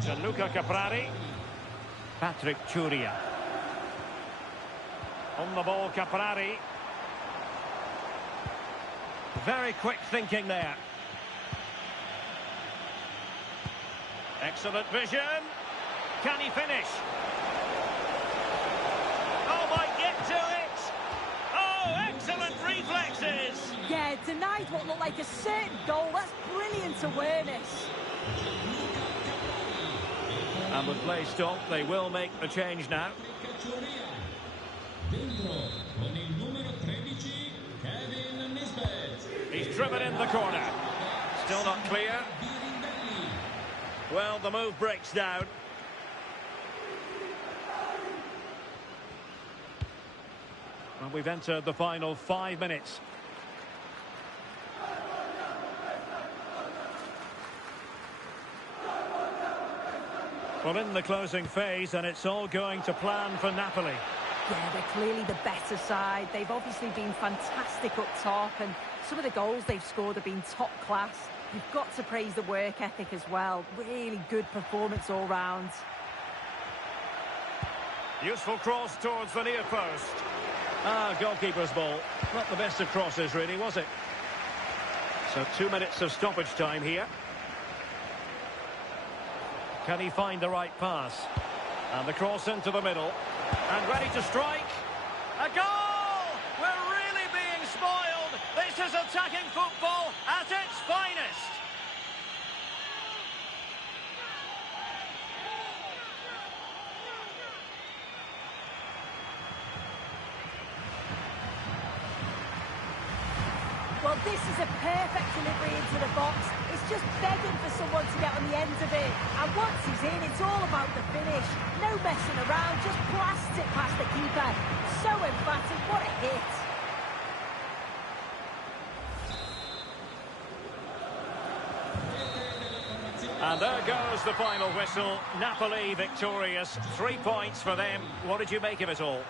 Gianluca Caprari. Patrick Ciuria. On the ball, Caprari. Very quick thinking there. Excellent vision. Can he finish? Oh, might get to it. Oh, excellent reflexes. Yeah, denied what looked like a certain goal. That's brilliant awareness. And with play stopped, they will make the change now. He's driven in the corner. Still not clear. Well, the move breaks down. And we've entered the final 5 minutes. Well, in the closing phase, and it's all going to plan for Napoli. Yeah, they're clearly the better side. They've obviously been fantastic up top, and some of the goals they've scored have been top class. You've got to praise the work ethic as well. Really good performance all round. Useful cross towards the near post. Ah, goalkeeper's ball. Not the best of crosses, really, was it? So 2 minutes of stoppage time here. Can he find the right pass? And the cross into the middle. And ready to strike. A goal! We're really being spoiled. This is attacking football at its finest. Well, this is a perfect delivery into the box. It's just begging for someone to get on the end of it. And once he's in, it's all about the finish. No messing around, just blast it past the keeper. So emphatic, what a hit. And there goes the final whistle. Napoli victorious. 3 points for them. What did you make of it all?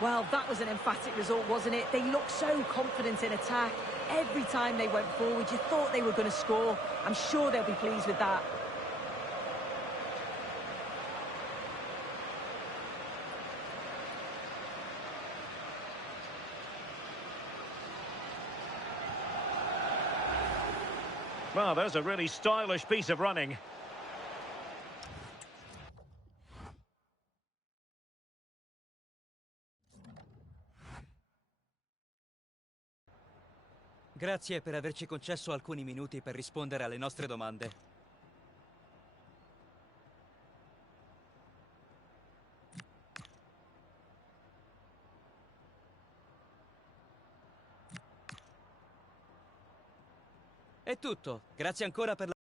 Well, that was an emphatic result, wasn't it? They looked so confident in attack. Every time they went forward, you thought they were going to score. I'm sure they'll be pleased with that. Well, there's a really stylish piece of running. Grazie per averci concesso alcuni minuti per rispondere alle nostre domande. È tutto. Grazie ancora per la...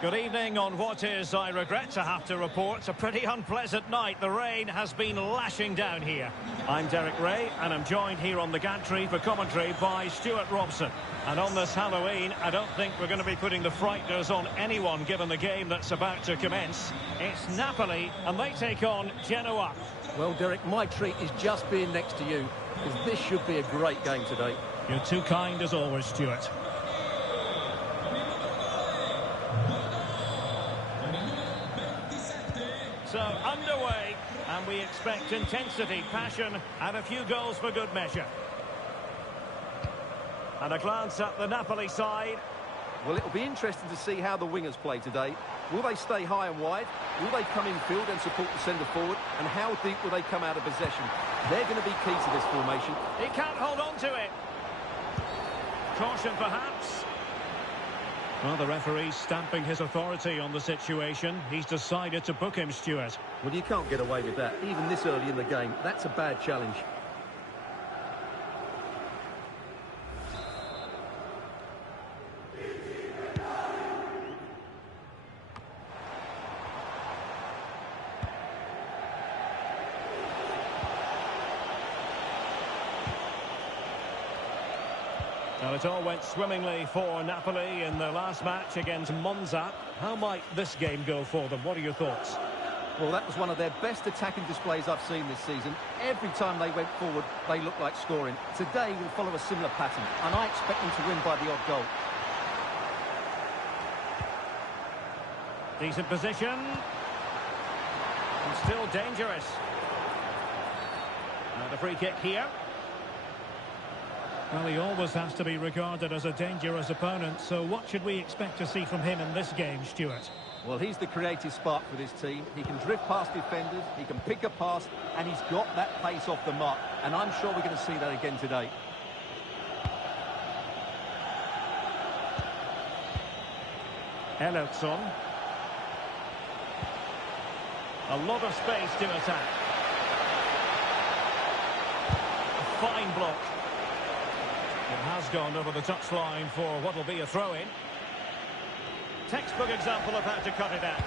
Good evening on what is, I regret to have to report, a pretty unpleasant night. The rain has been lashing down here. I'm Derek Ray, and I'm joined here on the gantry for commentary by Stuart Robson. And on this Halloween, I don't think we're going to be putting the frighteners on anyone given the game that's about to commence. It's Napoli, and they take on Genoa. Well, Derek, my treat is just being next to you, because this should be a great game today. You're too kind as always, Stuart. So, underway, and we expect intensity, passion, and a few goals for good measure. And a glance at the Napoli side. Well, it'll be interesting to see how the wingers play today. Will they stay high and wide? Will they come infield and support the centre forward? And how deep will they come out of possession? They're going to be key to this formation. He can't hold on to it. Caution, perhaps. Well, the referee's stamping his authority on the situation. He's decided to book him, Stuart. Well, you can't get away with that, even this early in the game. That's a bad challenge. Well, it all went swimmingly for Napoli in the last match against Monza. How might this game go for them? What are your thoughts? Well, that was one of their best attacking displays I've seen this season. Every time they went forward, they looked like scoring. Today will follow a similar pattern, and I expect them to win by the odd goal. Decent position. And still dangerous. And a free kick here. Well, he always has to be regarded as a dangerous opponent, so what should we expect to see from him in this game, Stuart? Well, he's the creative spark for this team. He can drift past defenders, he can pick a pass, and he's got that pace off the mark. And I'm sure we're going to see that again today. Elliotson. A lot of space to attack. A fine block. It has gone over the touchline for what will be a throw-in. Textbook example of how to cut it out.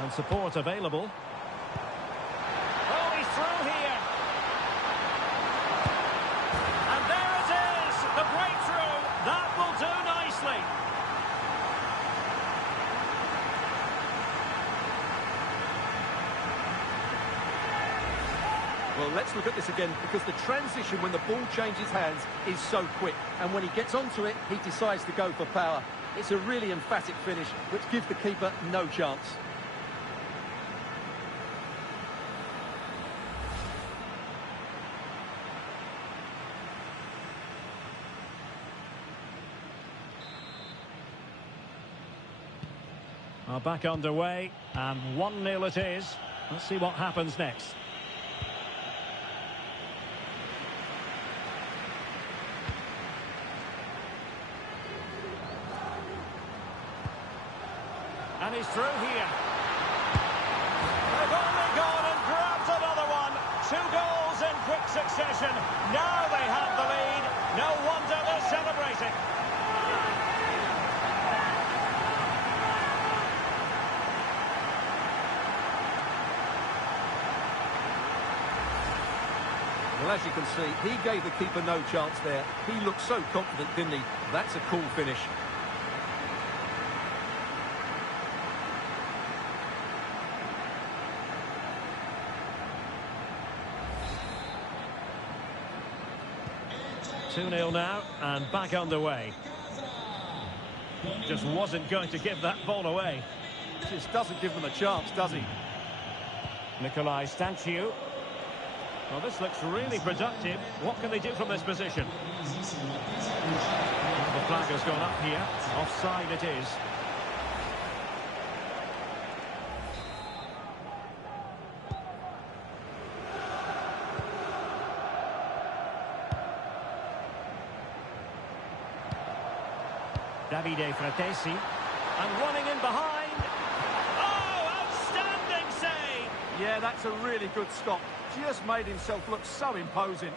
And support available. Oh, he's through here. And there it is, the breakthrough. That will do nicely. Well, let's look at this again, because the transition when the ball changes hands is so quick. And when he gets onto it, he decides to go for power. It's a really emphatic finish, which gives the keeper no chance. Well, back underway, and 1-0 it is. Let's see what happens next. And he's through here. They've only gone and grabbed another one. 2 goals in quick succession. Now they have the lead. No wonder they're celebrating. Well, as you can see, he gave the keeper no chance there. He looked so confident, didn't he? That's a cool finish. Two 2-0 now, and back underway. Just wasn't going to give that ball away. Just doesn't give them a chance, does he? Nicolai Stanciu. Well, this looks really productive. What can they do from this position? The flag has gone up here. Offside it is. Davide Fratesi, and running in behind. Oh, outstanding save! Yeah, that's a really good stop. Just made himself look so imposing.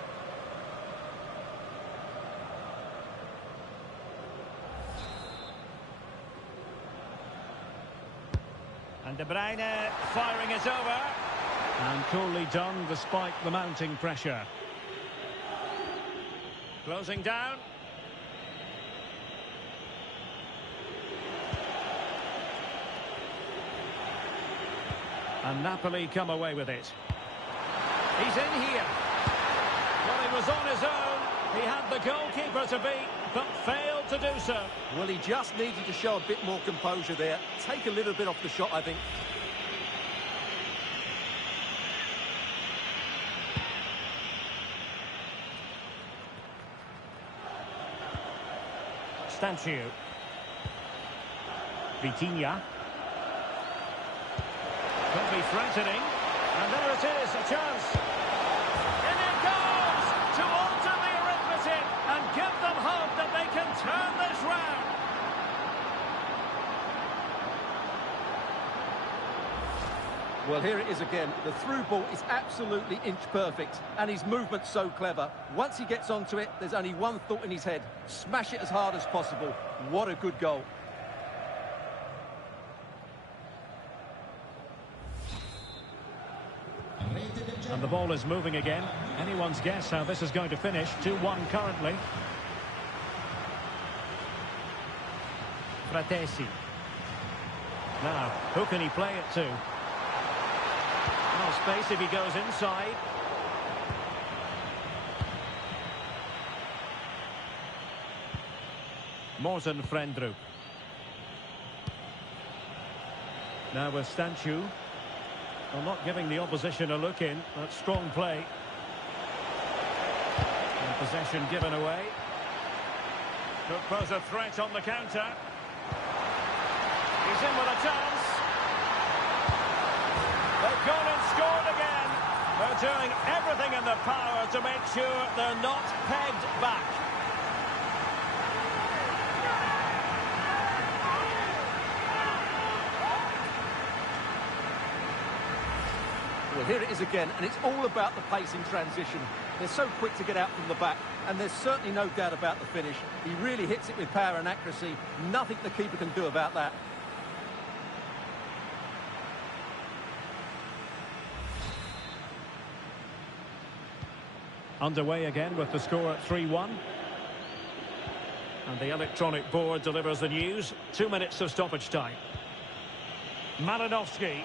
And De Bruyne firing it over. And coolly done despite the mounting pressure. Closing down. And Napoli come away with it. He's in here. Well, he was on his own. He had the goalkeeper to beat, but failed to do so. Well, he just needed to show a bit more composure there. Take a little bit off the shot, I think. Stancio. Vitinha. Could be threatening. And there it is, a chance. In it goes to alter the arithmetic and give them hope that they can turn this round. Well, here it is again. The through ball is absolutely inch perfect, and his movement's so clever. Once he gets onto it, there's only one thought in his head. Smash it as hard as possible. What a good goal. And the ball is moving again. Anyone's guess how this is going to finish. 2-1 currently. Fratesi. Now, who can he play it to? Well, space if he goes inside. Morten Frendrup. Now with Stancio. Well, not giving the opposition a look in. That's strong play. And possession given away. Could pose a threat on the counter. He's in with a chance. They've gone and scored again. They're doing everything in their power to make sure they're not pegged back. Well, here it is again, and it's all about the pace in transition. They're so quick to get out from the back, and there's certainly no doubt about the finish. He really hits it with power and accuracy. Nothing the keeper can do about that. Underway again with the score at 3-1. And the electronic board delivers the news. 2 minutes of stoppage time. Malinowski.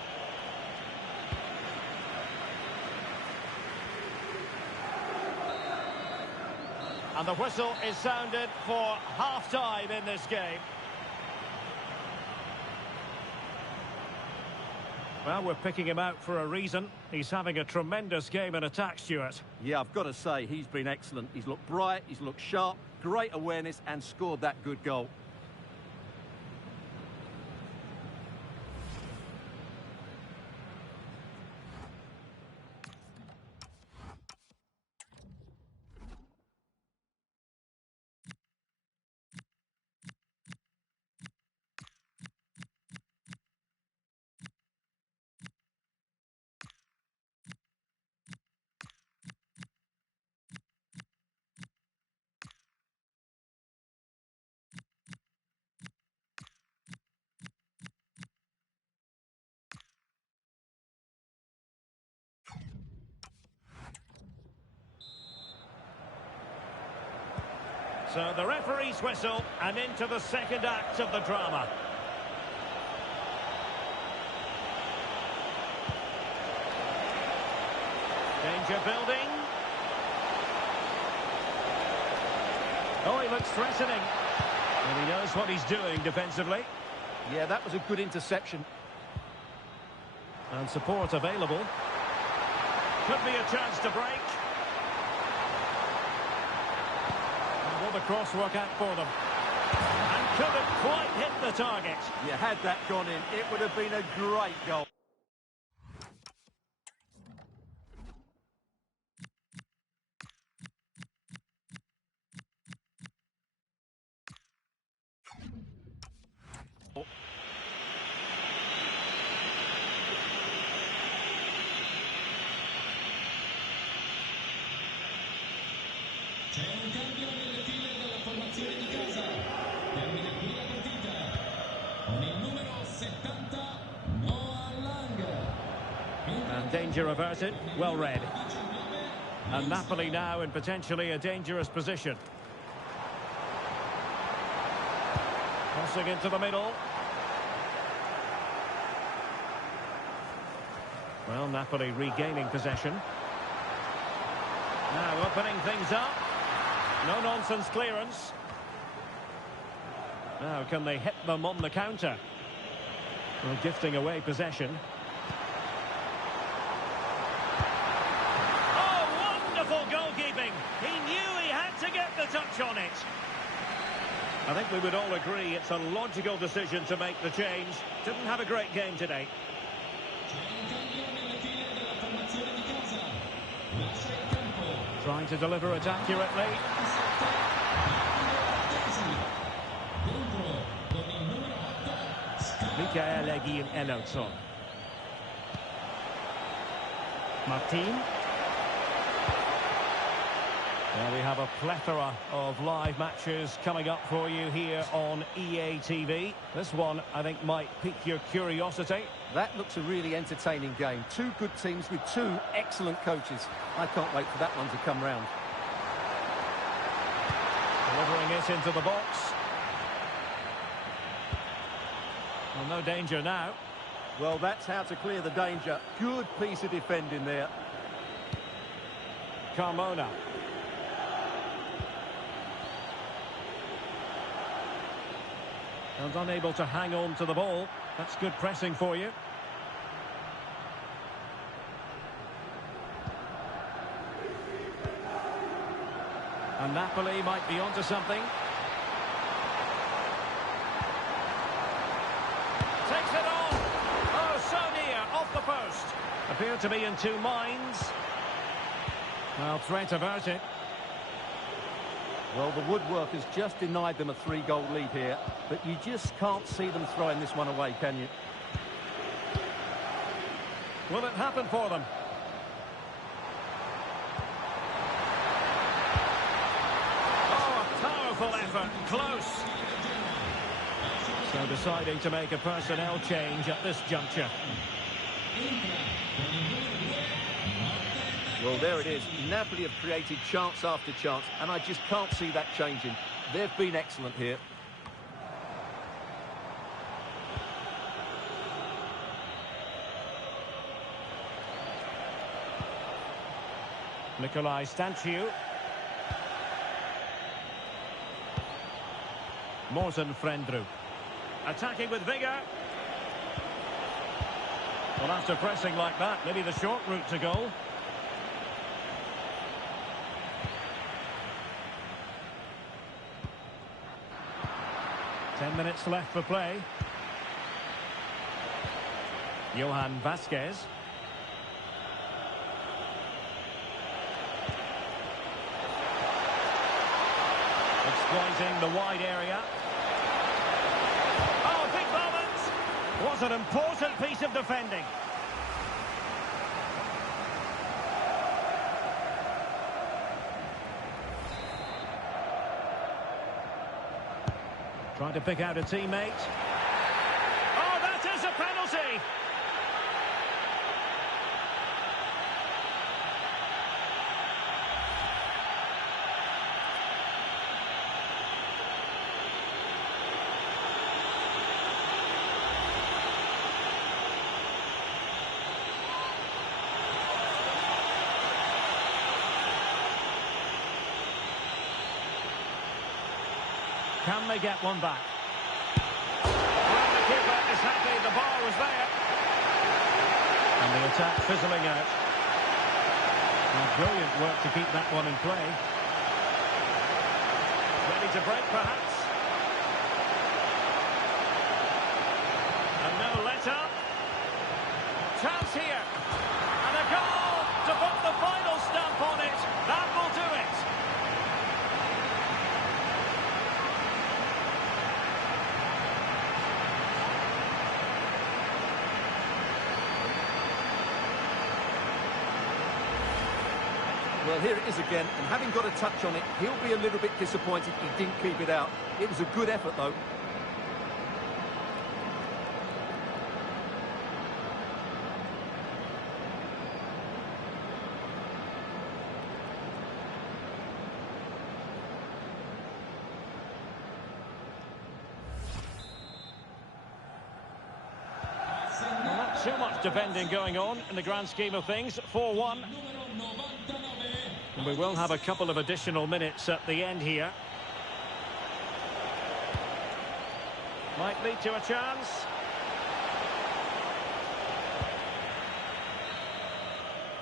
And the whistle is sounded for half-time in this game. Well, we're picking him out for a reason. He's having a tremendous game in attack, Stuart. Yeah, I've got to say, he's been excellent. He's looked bright, he's looked sharp, great awareness, and scored that good goal. So the referee's whistle, and into the second act of the drama. Danger building. Oh, he looks threatening. And he knows what he's doing defensively. Yeah, that was a good interception. And support available. Could be a chance to break. The cross work out for them. And couldn't quite hit the target. You had that gone in, it would have been a great goal. Con il numero 70, danger averted. Well read. And Napoli now in potentially a dangerous position. Crossing into the middle. Well, Napoli regaining possession. Now opening things up. No-nonsense clearance. Now can they hit them on the counter? Well, gifting away possession. Oh, wonderful goalkeeping. He knew he had to get the touch on it. I think we would all agree it's a logical decision to make the change. Didn't have a great game today. Trying to deliver it accurately. Michael Elotson. Martin. Well, we have a plethora of live matches coming up for you here on EA TV. This one, I think, might pique your curiosity. That looks a really entertaining game. Two good teams with two excellent coaches. I can't wait for that one to come round. Delivering it into the box. Well, no danger now. Well, that's how to clear the danger. Good piece of defending there. Carmona. And unable to hang on to the ball. That's good pressing for you. And Napoli might be onto something. Takes it on. Oh, so near, off the post. Appear to be in two minds. Well, threat averted. Well, the woodwork has just denied them a 3-goal lead here, but you just can't see them throwing this one away, can you? Will it happen for them? Oh, a powerful effort, close. So deciding to make a personnel change at this juncture. Well, there it is. Napoli have created chance after chance, and I just can't see that changing. They've been excellent here. Nicolai Stanciu. Morten Frendrup. Attacking with vigour. Well, after pressing like that, maybe the short route to goal. Ten minutes left for play. Johan Vasquez. Exploiting the wide area. Oh, big moment! Was an important piece of defending. Trying to pick out a teammate. Oh, that is a penalty! Can they get one back? Well, the keeper is happy the ball was there. And the attack fizzling out. Well, brilliant work to keep that one in play. Ready to break, perhaps. And no let-up. Chance here. And a goal to put the final stamp on it. That will do it. Well, here it is again, and having got a touch on it, he'll be a little bit disappointed he didn't keep it out. It was a good effort, though. too much defending going on in the grand scheme of things. 4-1. And we will have a couple of additional minutes at the end here. Might lead to a chance.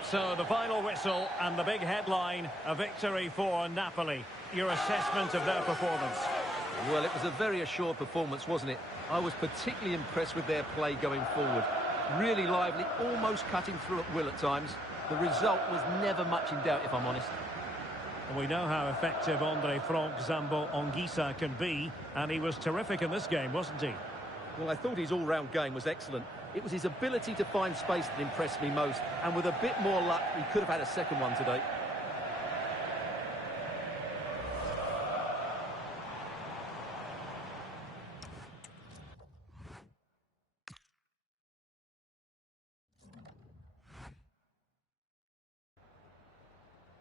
So the final whistle and the big headline, a victory for Napoli. Your assessment of their performance? Well, it was a very assured performance, wasn't it? I was particularly impressed with their play going forward. Really lively, almost cutting through at will at times. The result was never much in doubt, if I'm honest. We know how effective Andre Franck Zambo-Anguissa can be, and he was terrific in this game, wasn't he? Well, I thought his all-round game was excellent. It was his ability to find space that impressed me most, and with a bit more luck, he could have had a second one today.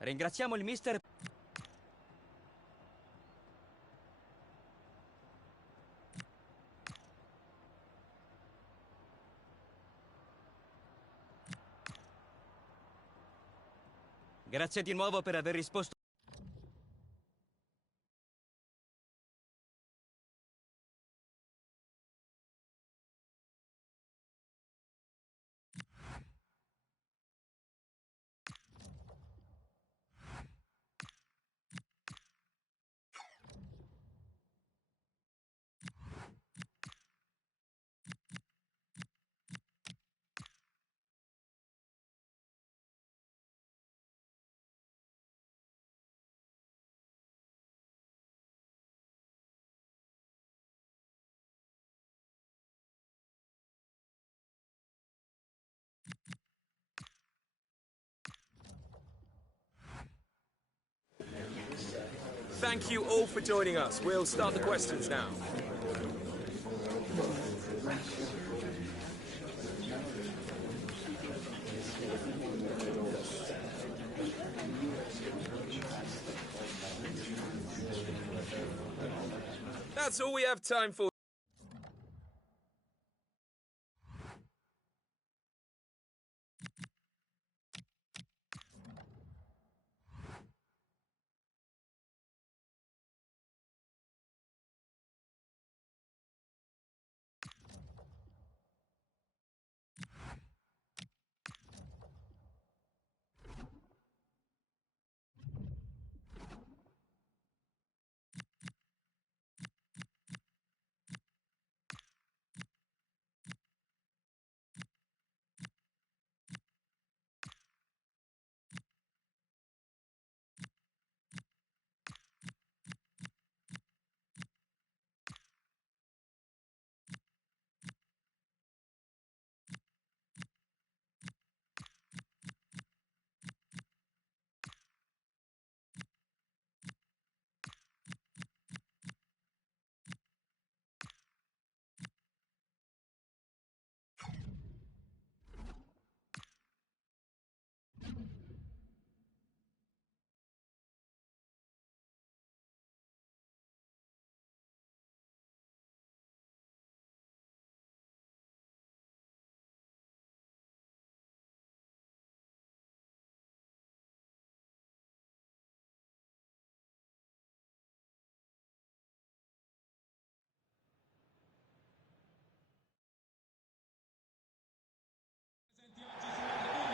Ringraziamo il mister. Grazie di nuovo per aver risposto. Thank you all for joining us. We'll start the questions now. That's all we have time for.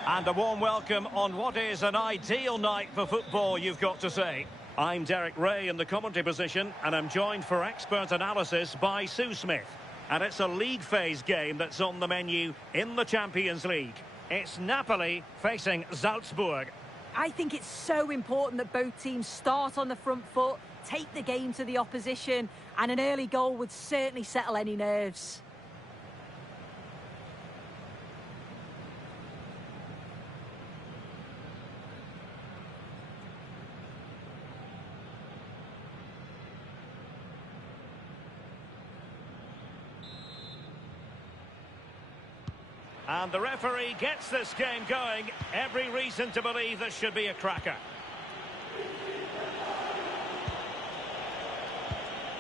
And a warm welcome on what is an ideal night for football, you've got to say. I'm Derek Ray in the commentary position, and I'm joined for expert analysis by Sue Smith. And it's a league phase game that's on the menu in the Champions League. It's Napoli facing Salzburg. I think it's so important that both teams start on the front foot, take the game to the opposition, and an early goal would certainly settle any nerves. And the referee gets this game going. Every reason to believe this should be a cracker.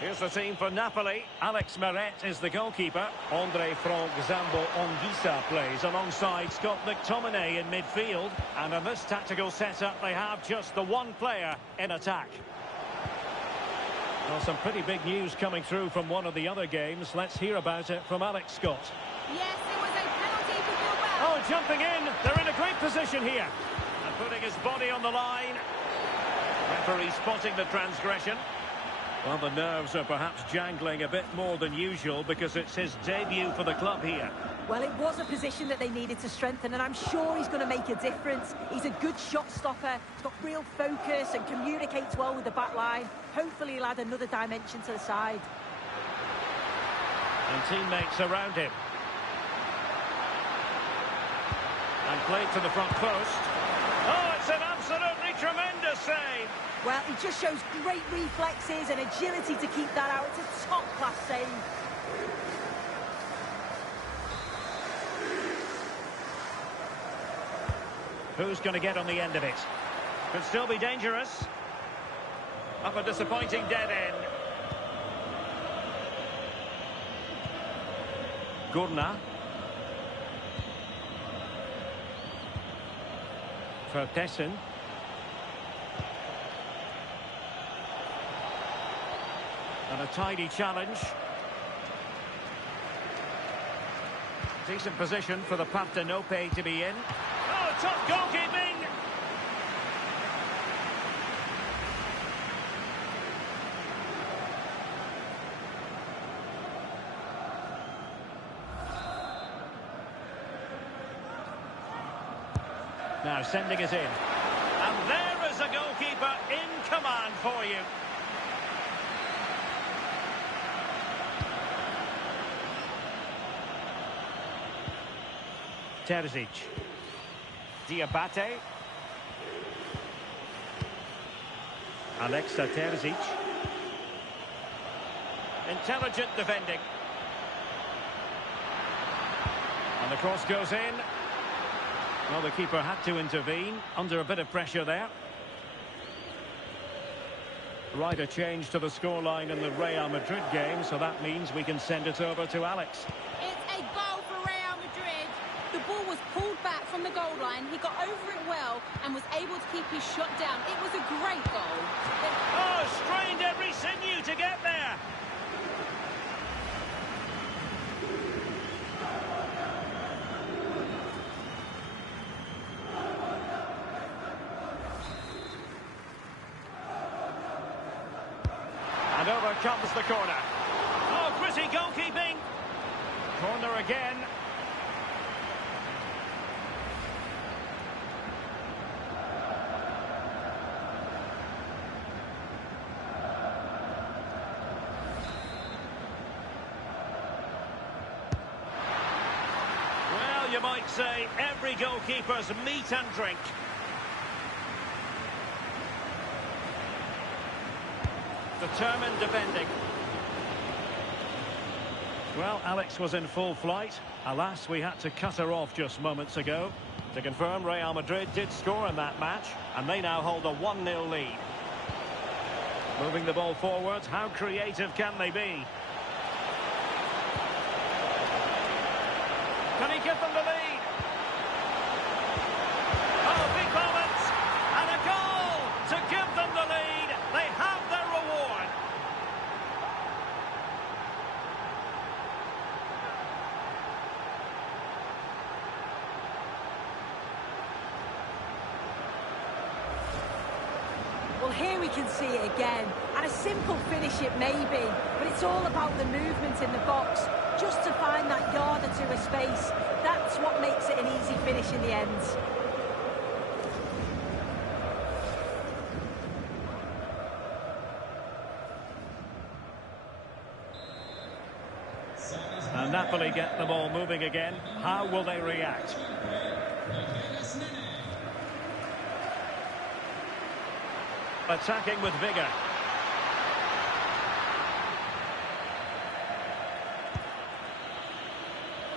Here's the team for Napoli. Alex Meret is the goalkeeper. Andre Frank Zambo Onguisa plays alongside Scott McTominay in midfield. And in this tactical setup, they have just the one player in attack. Well, some pretty big news coming through from one of the other games. Let's hear about it from Alex Scott. Yes, it was a penalty for Bilbao. Oh, jumping in. They're in a great position here. And putting his body on the line. Referee spotting the transgression. Well, the nerves are perhaps jangling a bit more than usual because it's his debut for the club here. Well, it was a position that they needed to strengthen, and I'm sure he's going to make a difference. He's a good shot stopper. He's got real focus and communicates well with the back line. Hopefully he'll add another dimension to the side. And teammates around him. And played to the front post. Oh, it's an absolutely tremendous save. Well, he just shows great reflexes and agility to keep that out. It's a top-class save. Who's going to get on the end of it? Could still be dangerous. Up a disappointing dead end. Gurna. Vertessen. And a tidy challenge. Decent position for the Partenope to be in. Oh, top goalkeeping! Now sending it in. And there is a goalkeeper in command for you. Terzic. Diabate. Alexa Terzic. Intelligent defending. And the cross goes in. Well, the keeper had to intervene under a bit of pressure there. Right, a change to the scoreline in the Real Madrid game, so that means we can send it over to Alex. It's a goal for Real Madrid. The ball was pulled back from the goal line. He got over it well and was able to keep his shot down. It was a great goal. Oh, strained every sinew to get there. And over comes the corner. Oh, gritty goalkeeping. Corner again. Well, you might say every goalkeeper's meat and drink. Determined defending. Well, Alex was in full flight. Alas, we had to cut her off just moments ago. To confirm, Real Madrid did score in that match, and they now hold a 1-0 lead. Moving the ball forward, how creative can they be? Can he give them the lead? Oh, big moment! And a goal to give them the lead. They have their reward. Well, here we can see it again. And a simple finish it may be, but it's all about the movement in the box. Just to find that yard or two of space. That's what makes it an easy finish in the end. And Napoli get the ball moving again. How will they react? Attacking with vigour.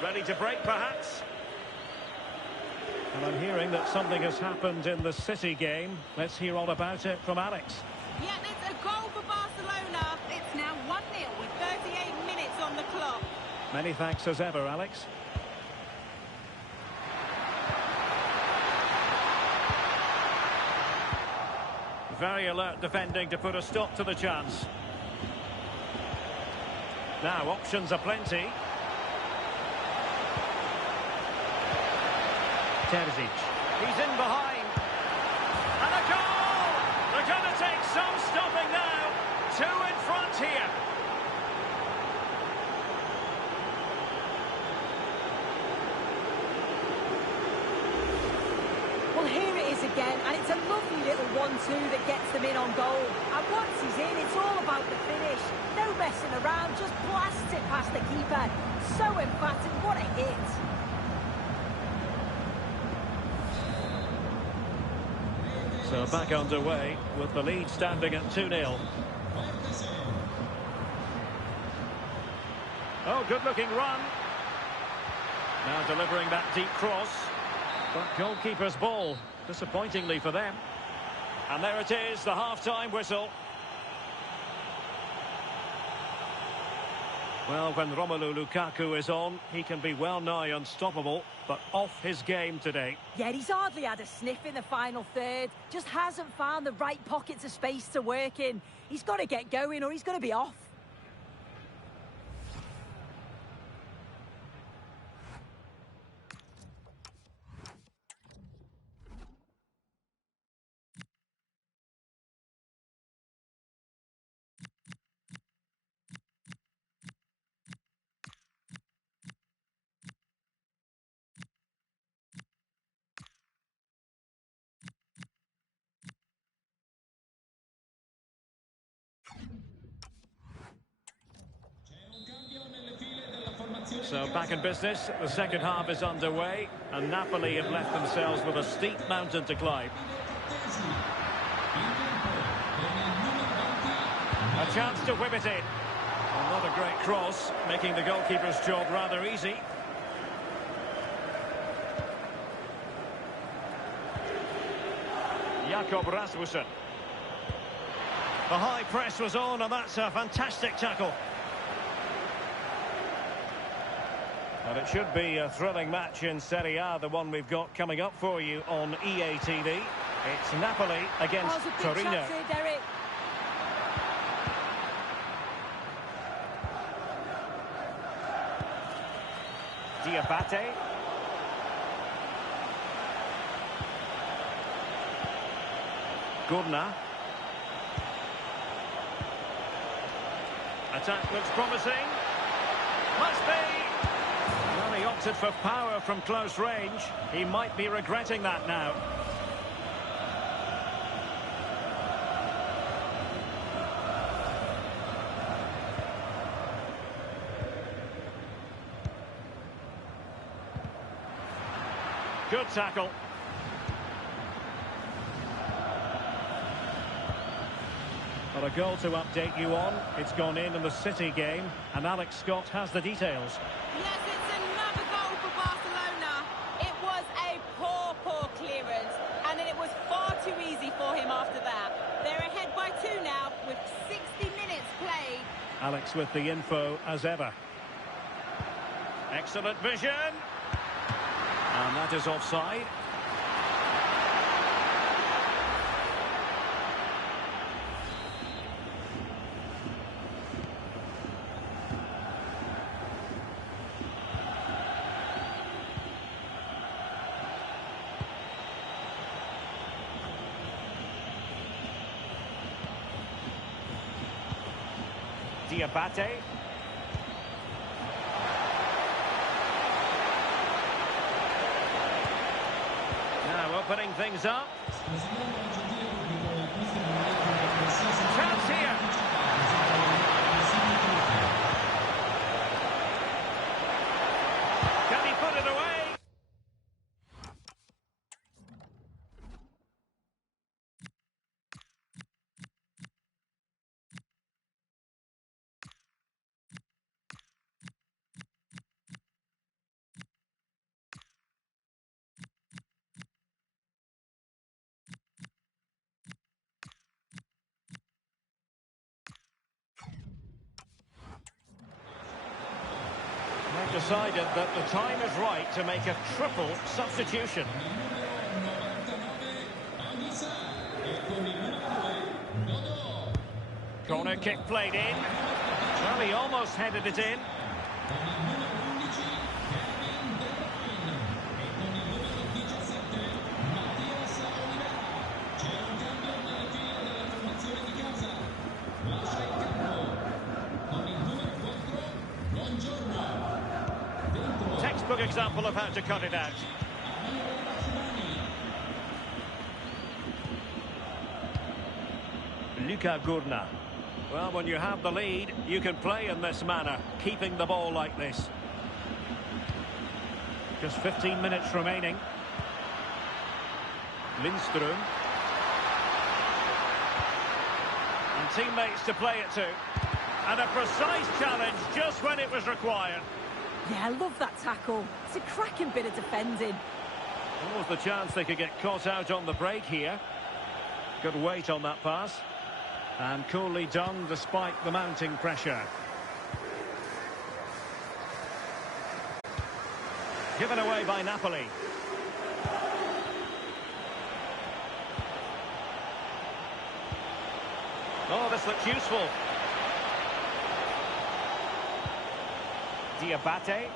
Ready to break, perhaps? And I'm hearing that something has happened in the City game. Let's hear all about it from Alex. Yeah, it's a goal for Barcelona. It's now 1-0 with 38 minutes on the clock. Many thanks as ever, Alex. Very alert defending to put a stop to the chance. Now options are plenty. Terzic. He's in behind. And a goal! They're going to take some stopping now. Two in front here. Well, here it is again, and it's a lovely little 1-2 that gets them in on goal. And once he's in, it's all about the finish. No messing around, just blasts it past the keeper. So emphatic, what a hit. So back underway with the lead standing at 2-0. Oh, good-looking run. Now delivering that deep cross. But goalkeeper's ball, disappointingly for them. And there it is, the half-time whistle. Well, when Romelu Lukaku is on, he can be well nigh unstoppable, but off his game today. Yeah, he's hardly had a sniff in the final third. Just hasn't found the right pockets of space to work in. He's got to get going or he's going to be off. So back in business, the second half is underway, and Napoli have left themselves with a steep mountain to climb. A chance to whip it in. Well, not a great cross, making the goalkeeper's job rather easy. Jakob Rasmussen. The high press was on, and that's a fantastic tackle. But it should be a thrilling match in Serie A, the one we've got coming up for you on EA TV. It's Napoli against Torino. Chance here, Derek. Diabate. Gurna. Attack looks promising. Must be. Well, he opted for power from close range. He might be regretting that now. Good tackle. Well, a goal to update you on. It's gone in the City game, and Alex Scott has the details. Yes, it's another goal for Barcelona. It was a poor clearance, and it was far too easy for him after that. They're ahead by 2 now, with 60 minutes played. Alex with the info as ever. Excellent vision. And that is offside. Diabate. Now opening things up. Chance here. Can he put it away? decided that the time is right to make a triple substitution. Corner kick played in. Well, he almost headed it in. Textbook example of how to cut it out. Luka Gurna. Well, when you have the lead, you can play in this manner, keeping the ball like this. Just 15 minutes remaining. Lindström. And teammates to play it to. And a precise challenge just when it was required. Yeah, I love that tackle. It's a cracking bit of defending. What was the chance they could get caught out on the break here? Good weight on that pass. And coolly done despite the mounting pressure. Given away by Napoli. Oh, this looks useful. Diabate.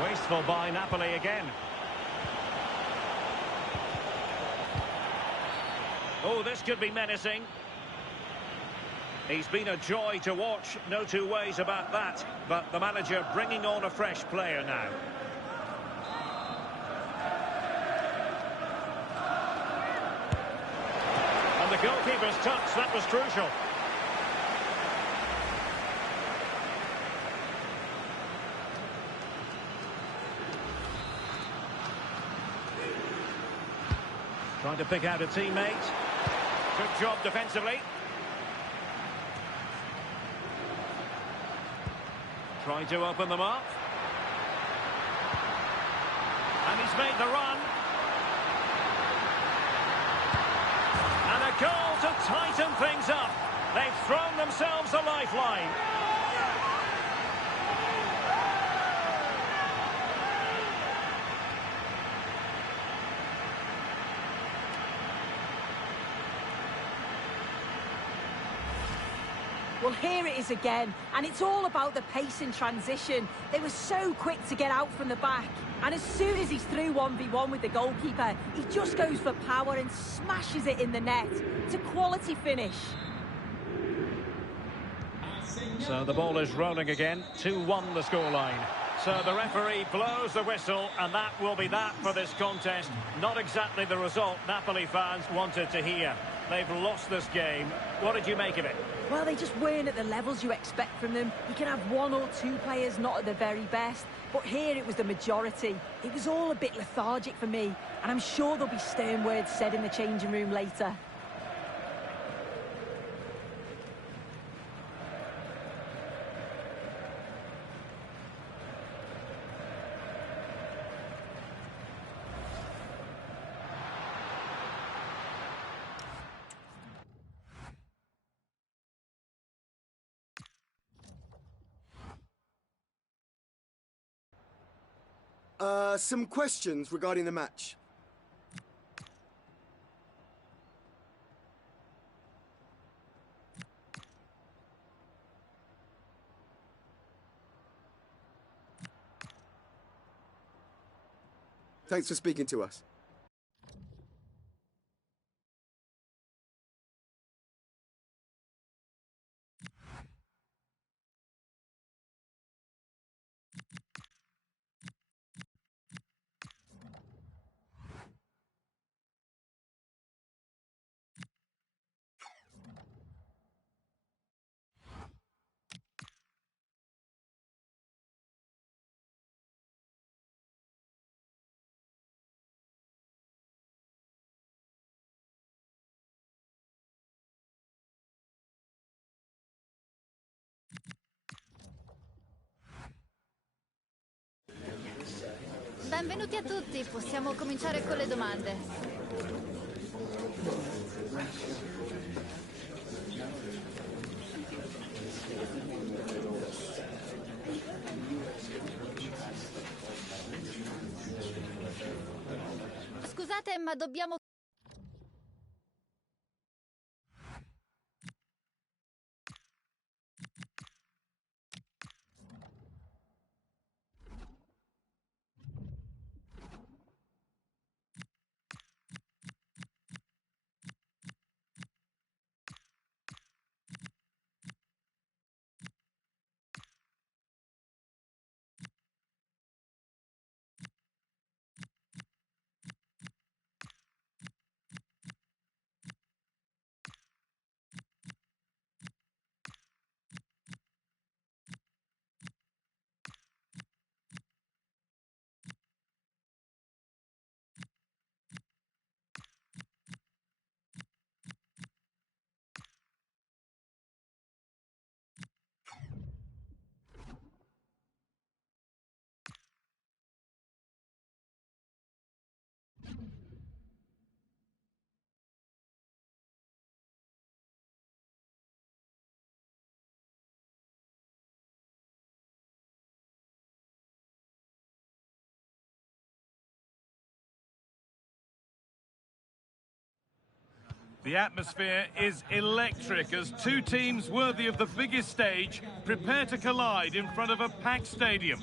Wasteful by Napoli again. Oh, this could be menacing. He's been a joy to watch, no two ways about that. But the manager bringing on a fresh player now. And the goalkeeper's touch, that was crucial. Trying to pick out a teammate. Good job defensively. Trying to open them up. And he's made the run. And a goal to tighten things up. They've thrown themselves a lifeline. Well, here it is again, and it's all about the pace in transition. They were so quick to get out from the back, and as soon as he's through 1v1 with the goalkeeper, he just goes for power and smashes it in the net. It's a quality finish. So the ball is rolling again, 2-1 the scoreline. So the referee blows the whistle, and that will be that for this contest. Not exactly the result Napoli fans wanted to hear. They've lost this game. What did you make of it? Well, they just weren't at the levels you expect from them. You can have one or two players not at the very best, but here it was the majority. It was all a bit lethargic for me, and I'm sure there'll be stern words said in the changing room later. Some questions regarding the match. Thanks for speaking to us. Benvenuti a tutti, possiamo cominciare con le domande. Scusate, ma dobbiamo... The atmosphere is electric as two teams worthy of the biggest stage prepare to collide in front of a packed stadium.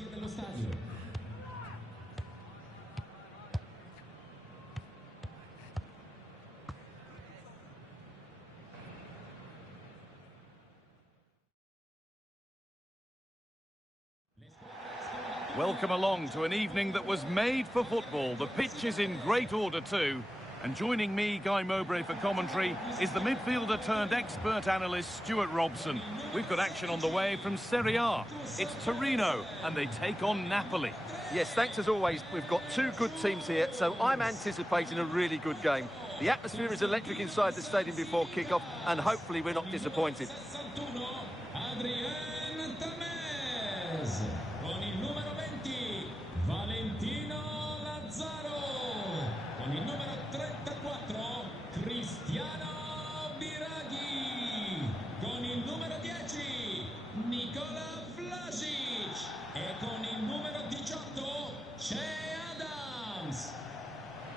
Welcome along to an evening that was made for football. The pitch is in great order too. And joining me, Guy Mowbray, for commentary is the midfielder turned expert analyst Stuart Robson. We've got action on the way from Serie A. It's Torino and they take on Napoli. Yes, thanks as always. We've got two good teams here, so I'm anticipating a really good game. The atmosphere is electric inside the stadium before kick-off, and hopefully we're not disappointed.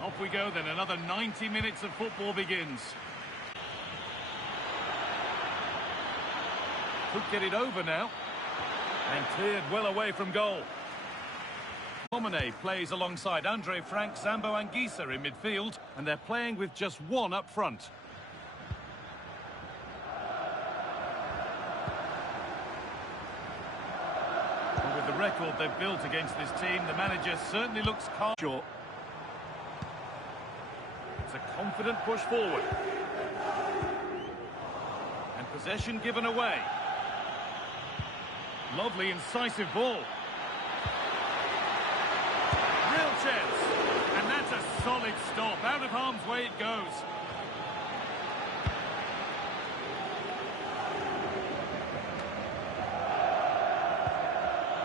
Off we go then, another 90 minutes of football begins. Could get it over now. And cleared well away from goal. Domine plays alongside Andre Frank, Sambo Anguissa in midfield, and they're playing with just one up front. And with the record they've built against this team, the manager certainly looks calm. Sure. It's a confident push forward. And possession given away. Lovely, incisive ball. Real chance. And that's a solid stop. Out of harm's way it goes.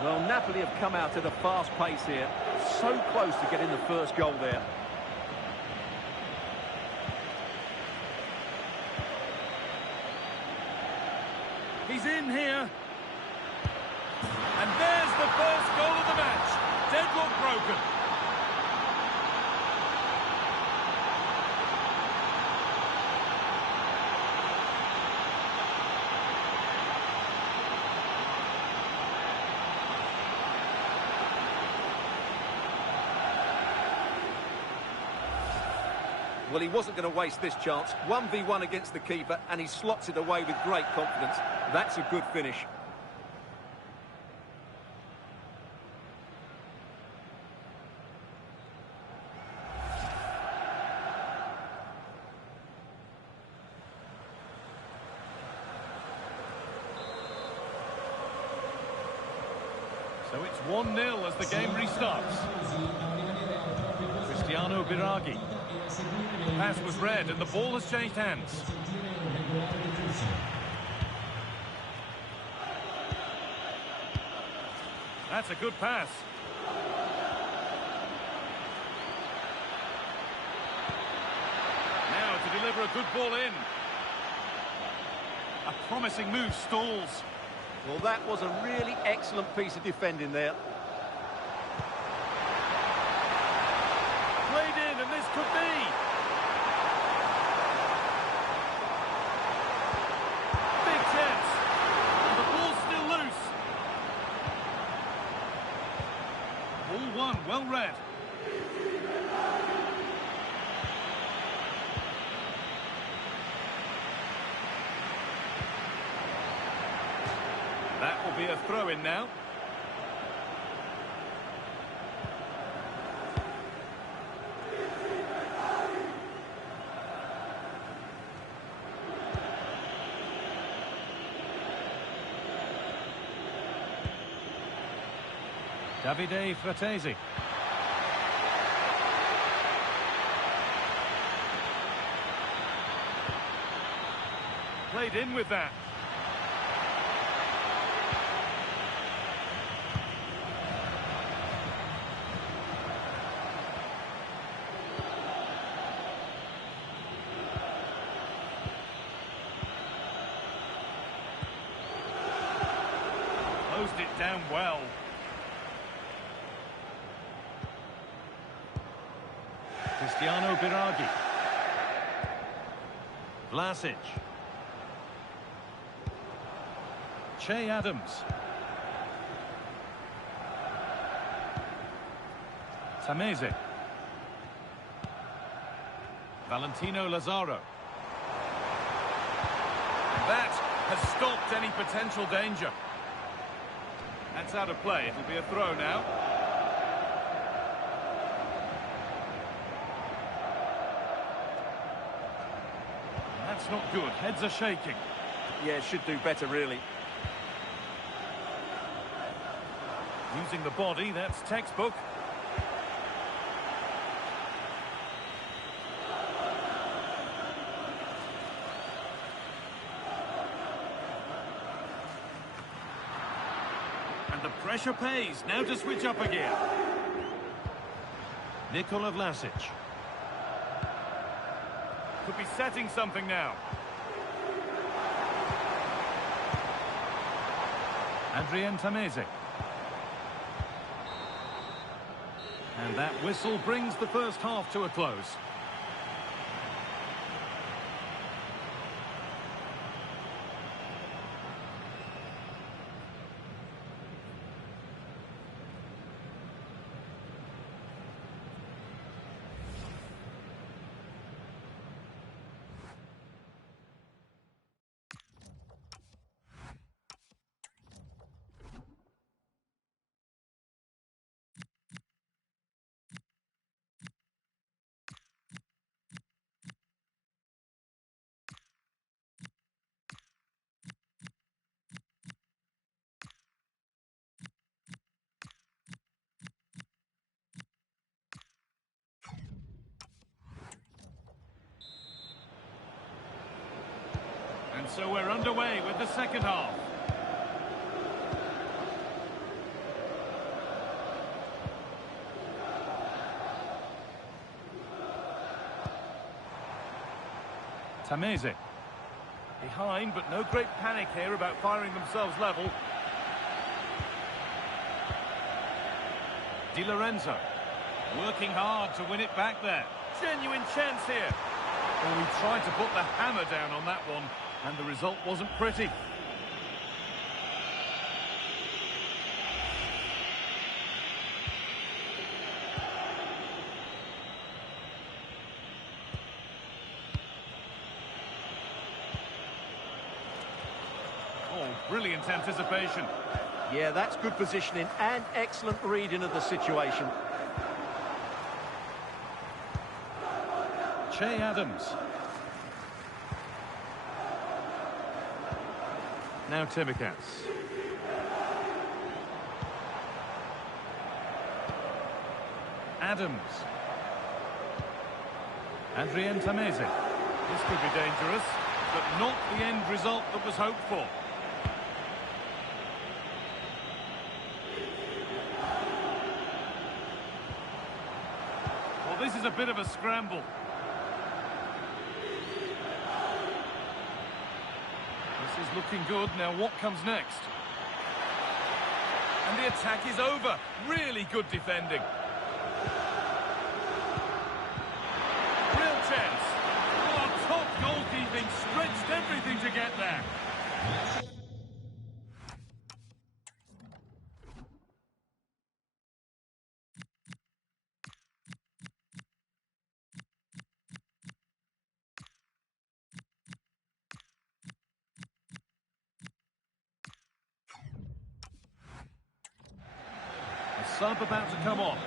Well, Napoli have come out at a fast pace here. So close to getting the first goal there. He's in here. And there's the first goal of the match. Deadlock broken. Well, he wasn't going to waste this chance. 1v1 against the keeper, and he slots it away with great confidence. That's a good finish. So it's 1-0 as the game restarts. Cristiano Biraghi. The pass was read and the ball has changed hands. That's a good pass. deliver a good ball in. A promising move stalls. Well, that was a really excellent piece of defending there. Played in, and this could be. Big chance. And the ball's still loose. Ball one, well read. That will be a throw-in now. Davide Fratesi. Played in with that. Closed it down well. Cristiano Biraghi. Vlasic. Che Adams. Tameze. Valentino Lazaro. That has stopped any potential danger. That's out of play. It'll be a throw now. That's not good. Heads are shaking. Yeah, should do better, really. Using the body, that's textbook. And the pressure pays. Now to switch up again. Nikola Vlasic. Could be setting something now. Adrien Tameze. And that whistle brings the first half to a close. And so we're underway with the second half. Tameze. Behind, but no great panic here about firing themselves level. Di Lorenzo. Working hard to win it back there. Genuine chance here. Well, he tried to put the hammer down on that one, and the result wasn't pretty. Oh, brilliant anticipation. Yeah, that's good positioning and excellent reading of the situation. Che Adams. Now Timikas. Adams. Adrien Tameze. This could be dangerous, but not the end result that was hoped for. Well, this is a bit of a scramble. This is looking good. Now what comes next? And the attack is over. Really good defending. Real chance. Oh, top goalkeeping. Stretched everything to get there. Sub about to come on.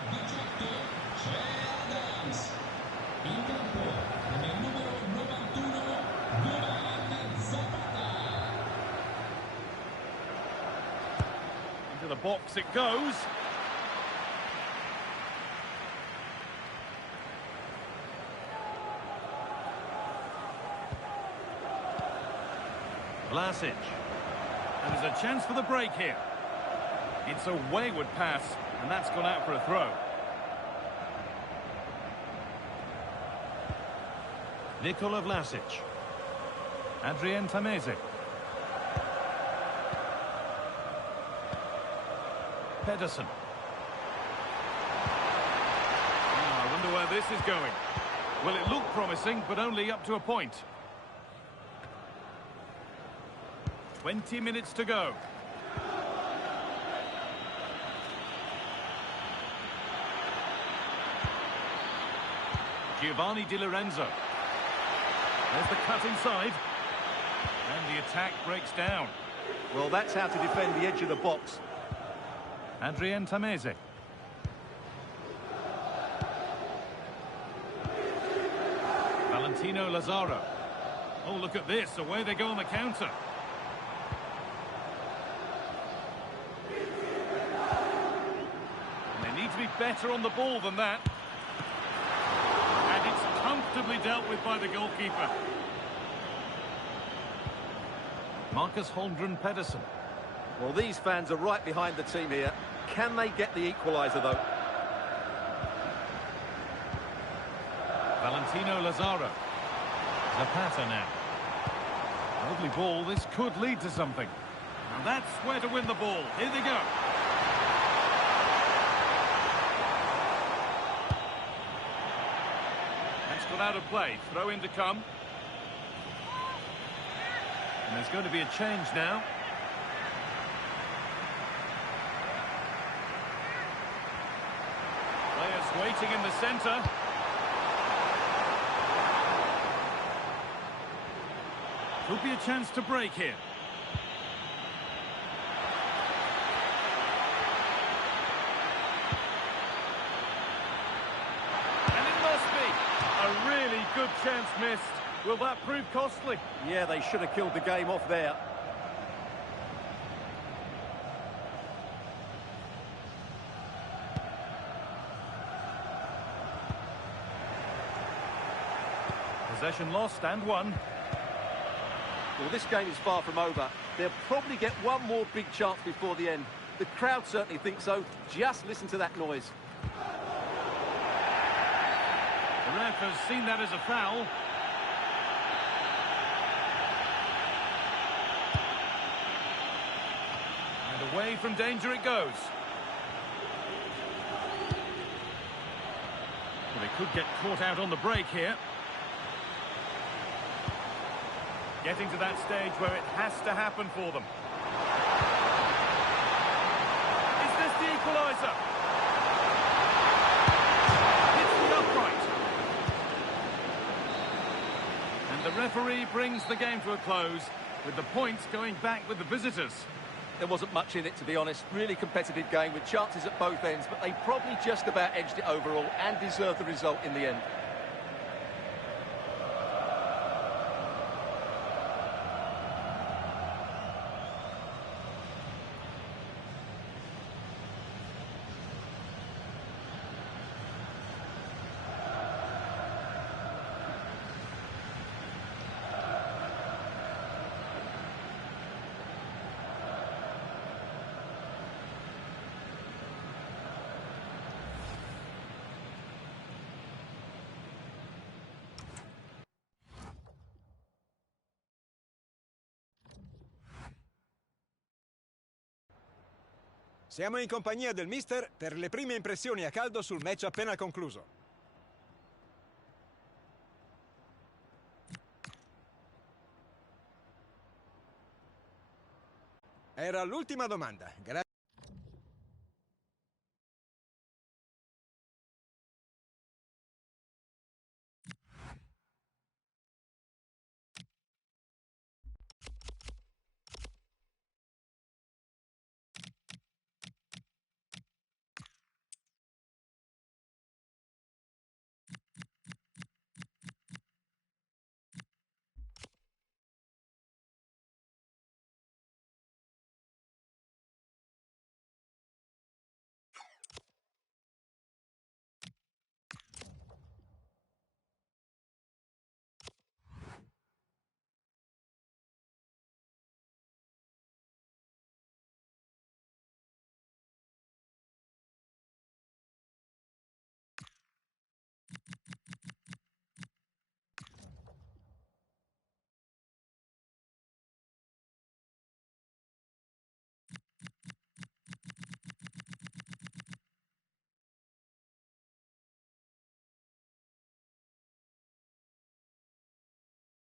Into the box it goes. Vlasic. And there's a chance for the break here. It's a wayward pass, and that's gone out for a throw. Nikola Vlasic. Adrien Tameze. Pedersen. Oh, I wonder where this is going. Well, it looked promising, but only up to a point. 20 minutes to go. Giovanni Di Lorenzo. There's the cut inside. And the attack breaks down. Well, that's how to defend the edge of the box. Adrien Tameze. Valentino Lazaro. Oh, look at this. Away they go on the counter. And they need to be better on the ball than that. And it's comfortably dealt with by the goalkeeper. Marcus Holmgren Pedersen. Well, these fans are right behind the team here. Can they get the equaliser, though? Valentino Lazaro. Zapata now. Lovely ball. This could lead to something. And that's where to win the ball. Here they go. That's gone out of play. Throw in to come. And there's going to be a change now. Players waiting in the centre. Could be a chance to break here. And it must be. A really good chance missed. Will that prove costly? Yeah, they should have killed the game off there. Possession lost and won. Well, this game is far from over. They'll probably get one more big chance before the end. The crowd certainly think so. Just listen to that noise. The ref has seen that as a foul. And away from danger it goes. Well, they could get caught out on the break here. Getting to that stage where it has to happen for them. Is this the equaliser? It's the upright. And the referee brings the game to a close, with the points going back with the visitors. There wasn't much in it, to be honest. Really competitive game with chances at both ends, but they probably just about edged it overall and deserved the result in the end. Siamo in compagnia del mister per le prime impressioni a caldo sul match appena concluso. Era l'ultima domanda. Grazie.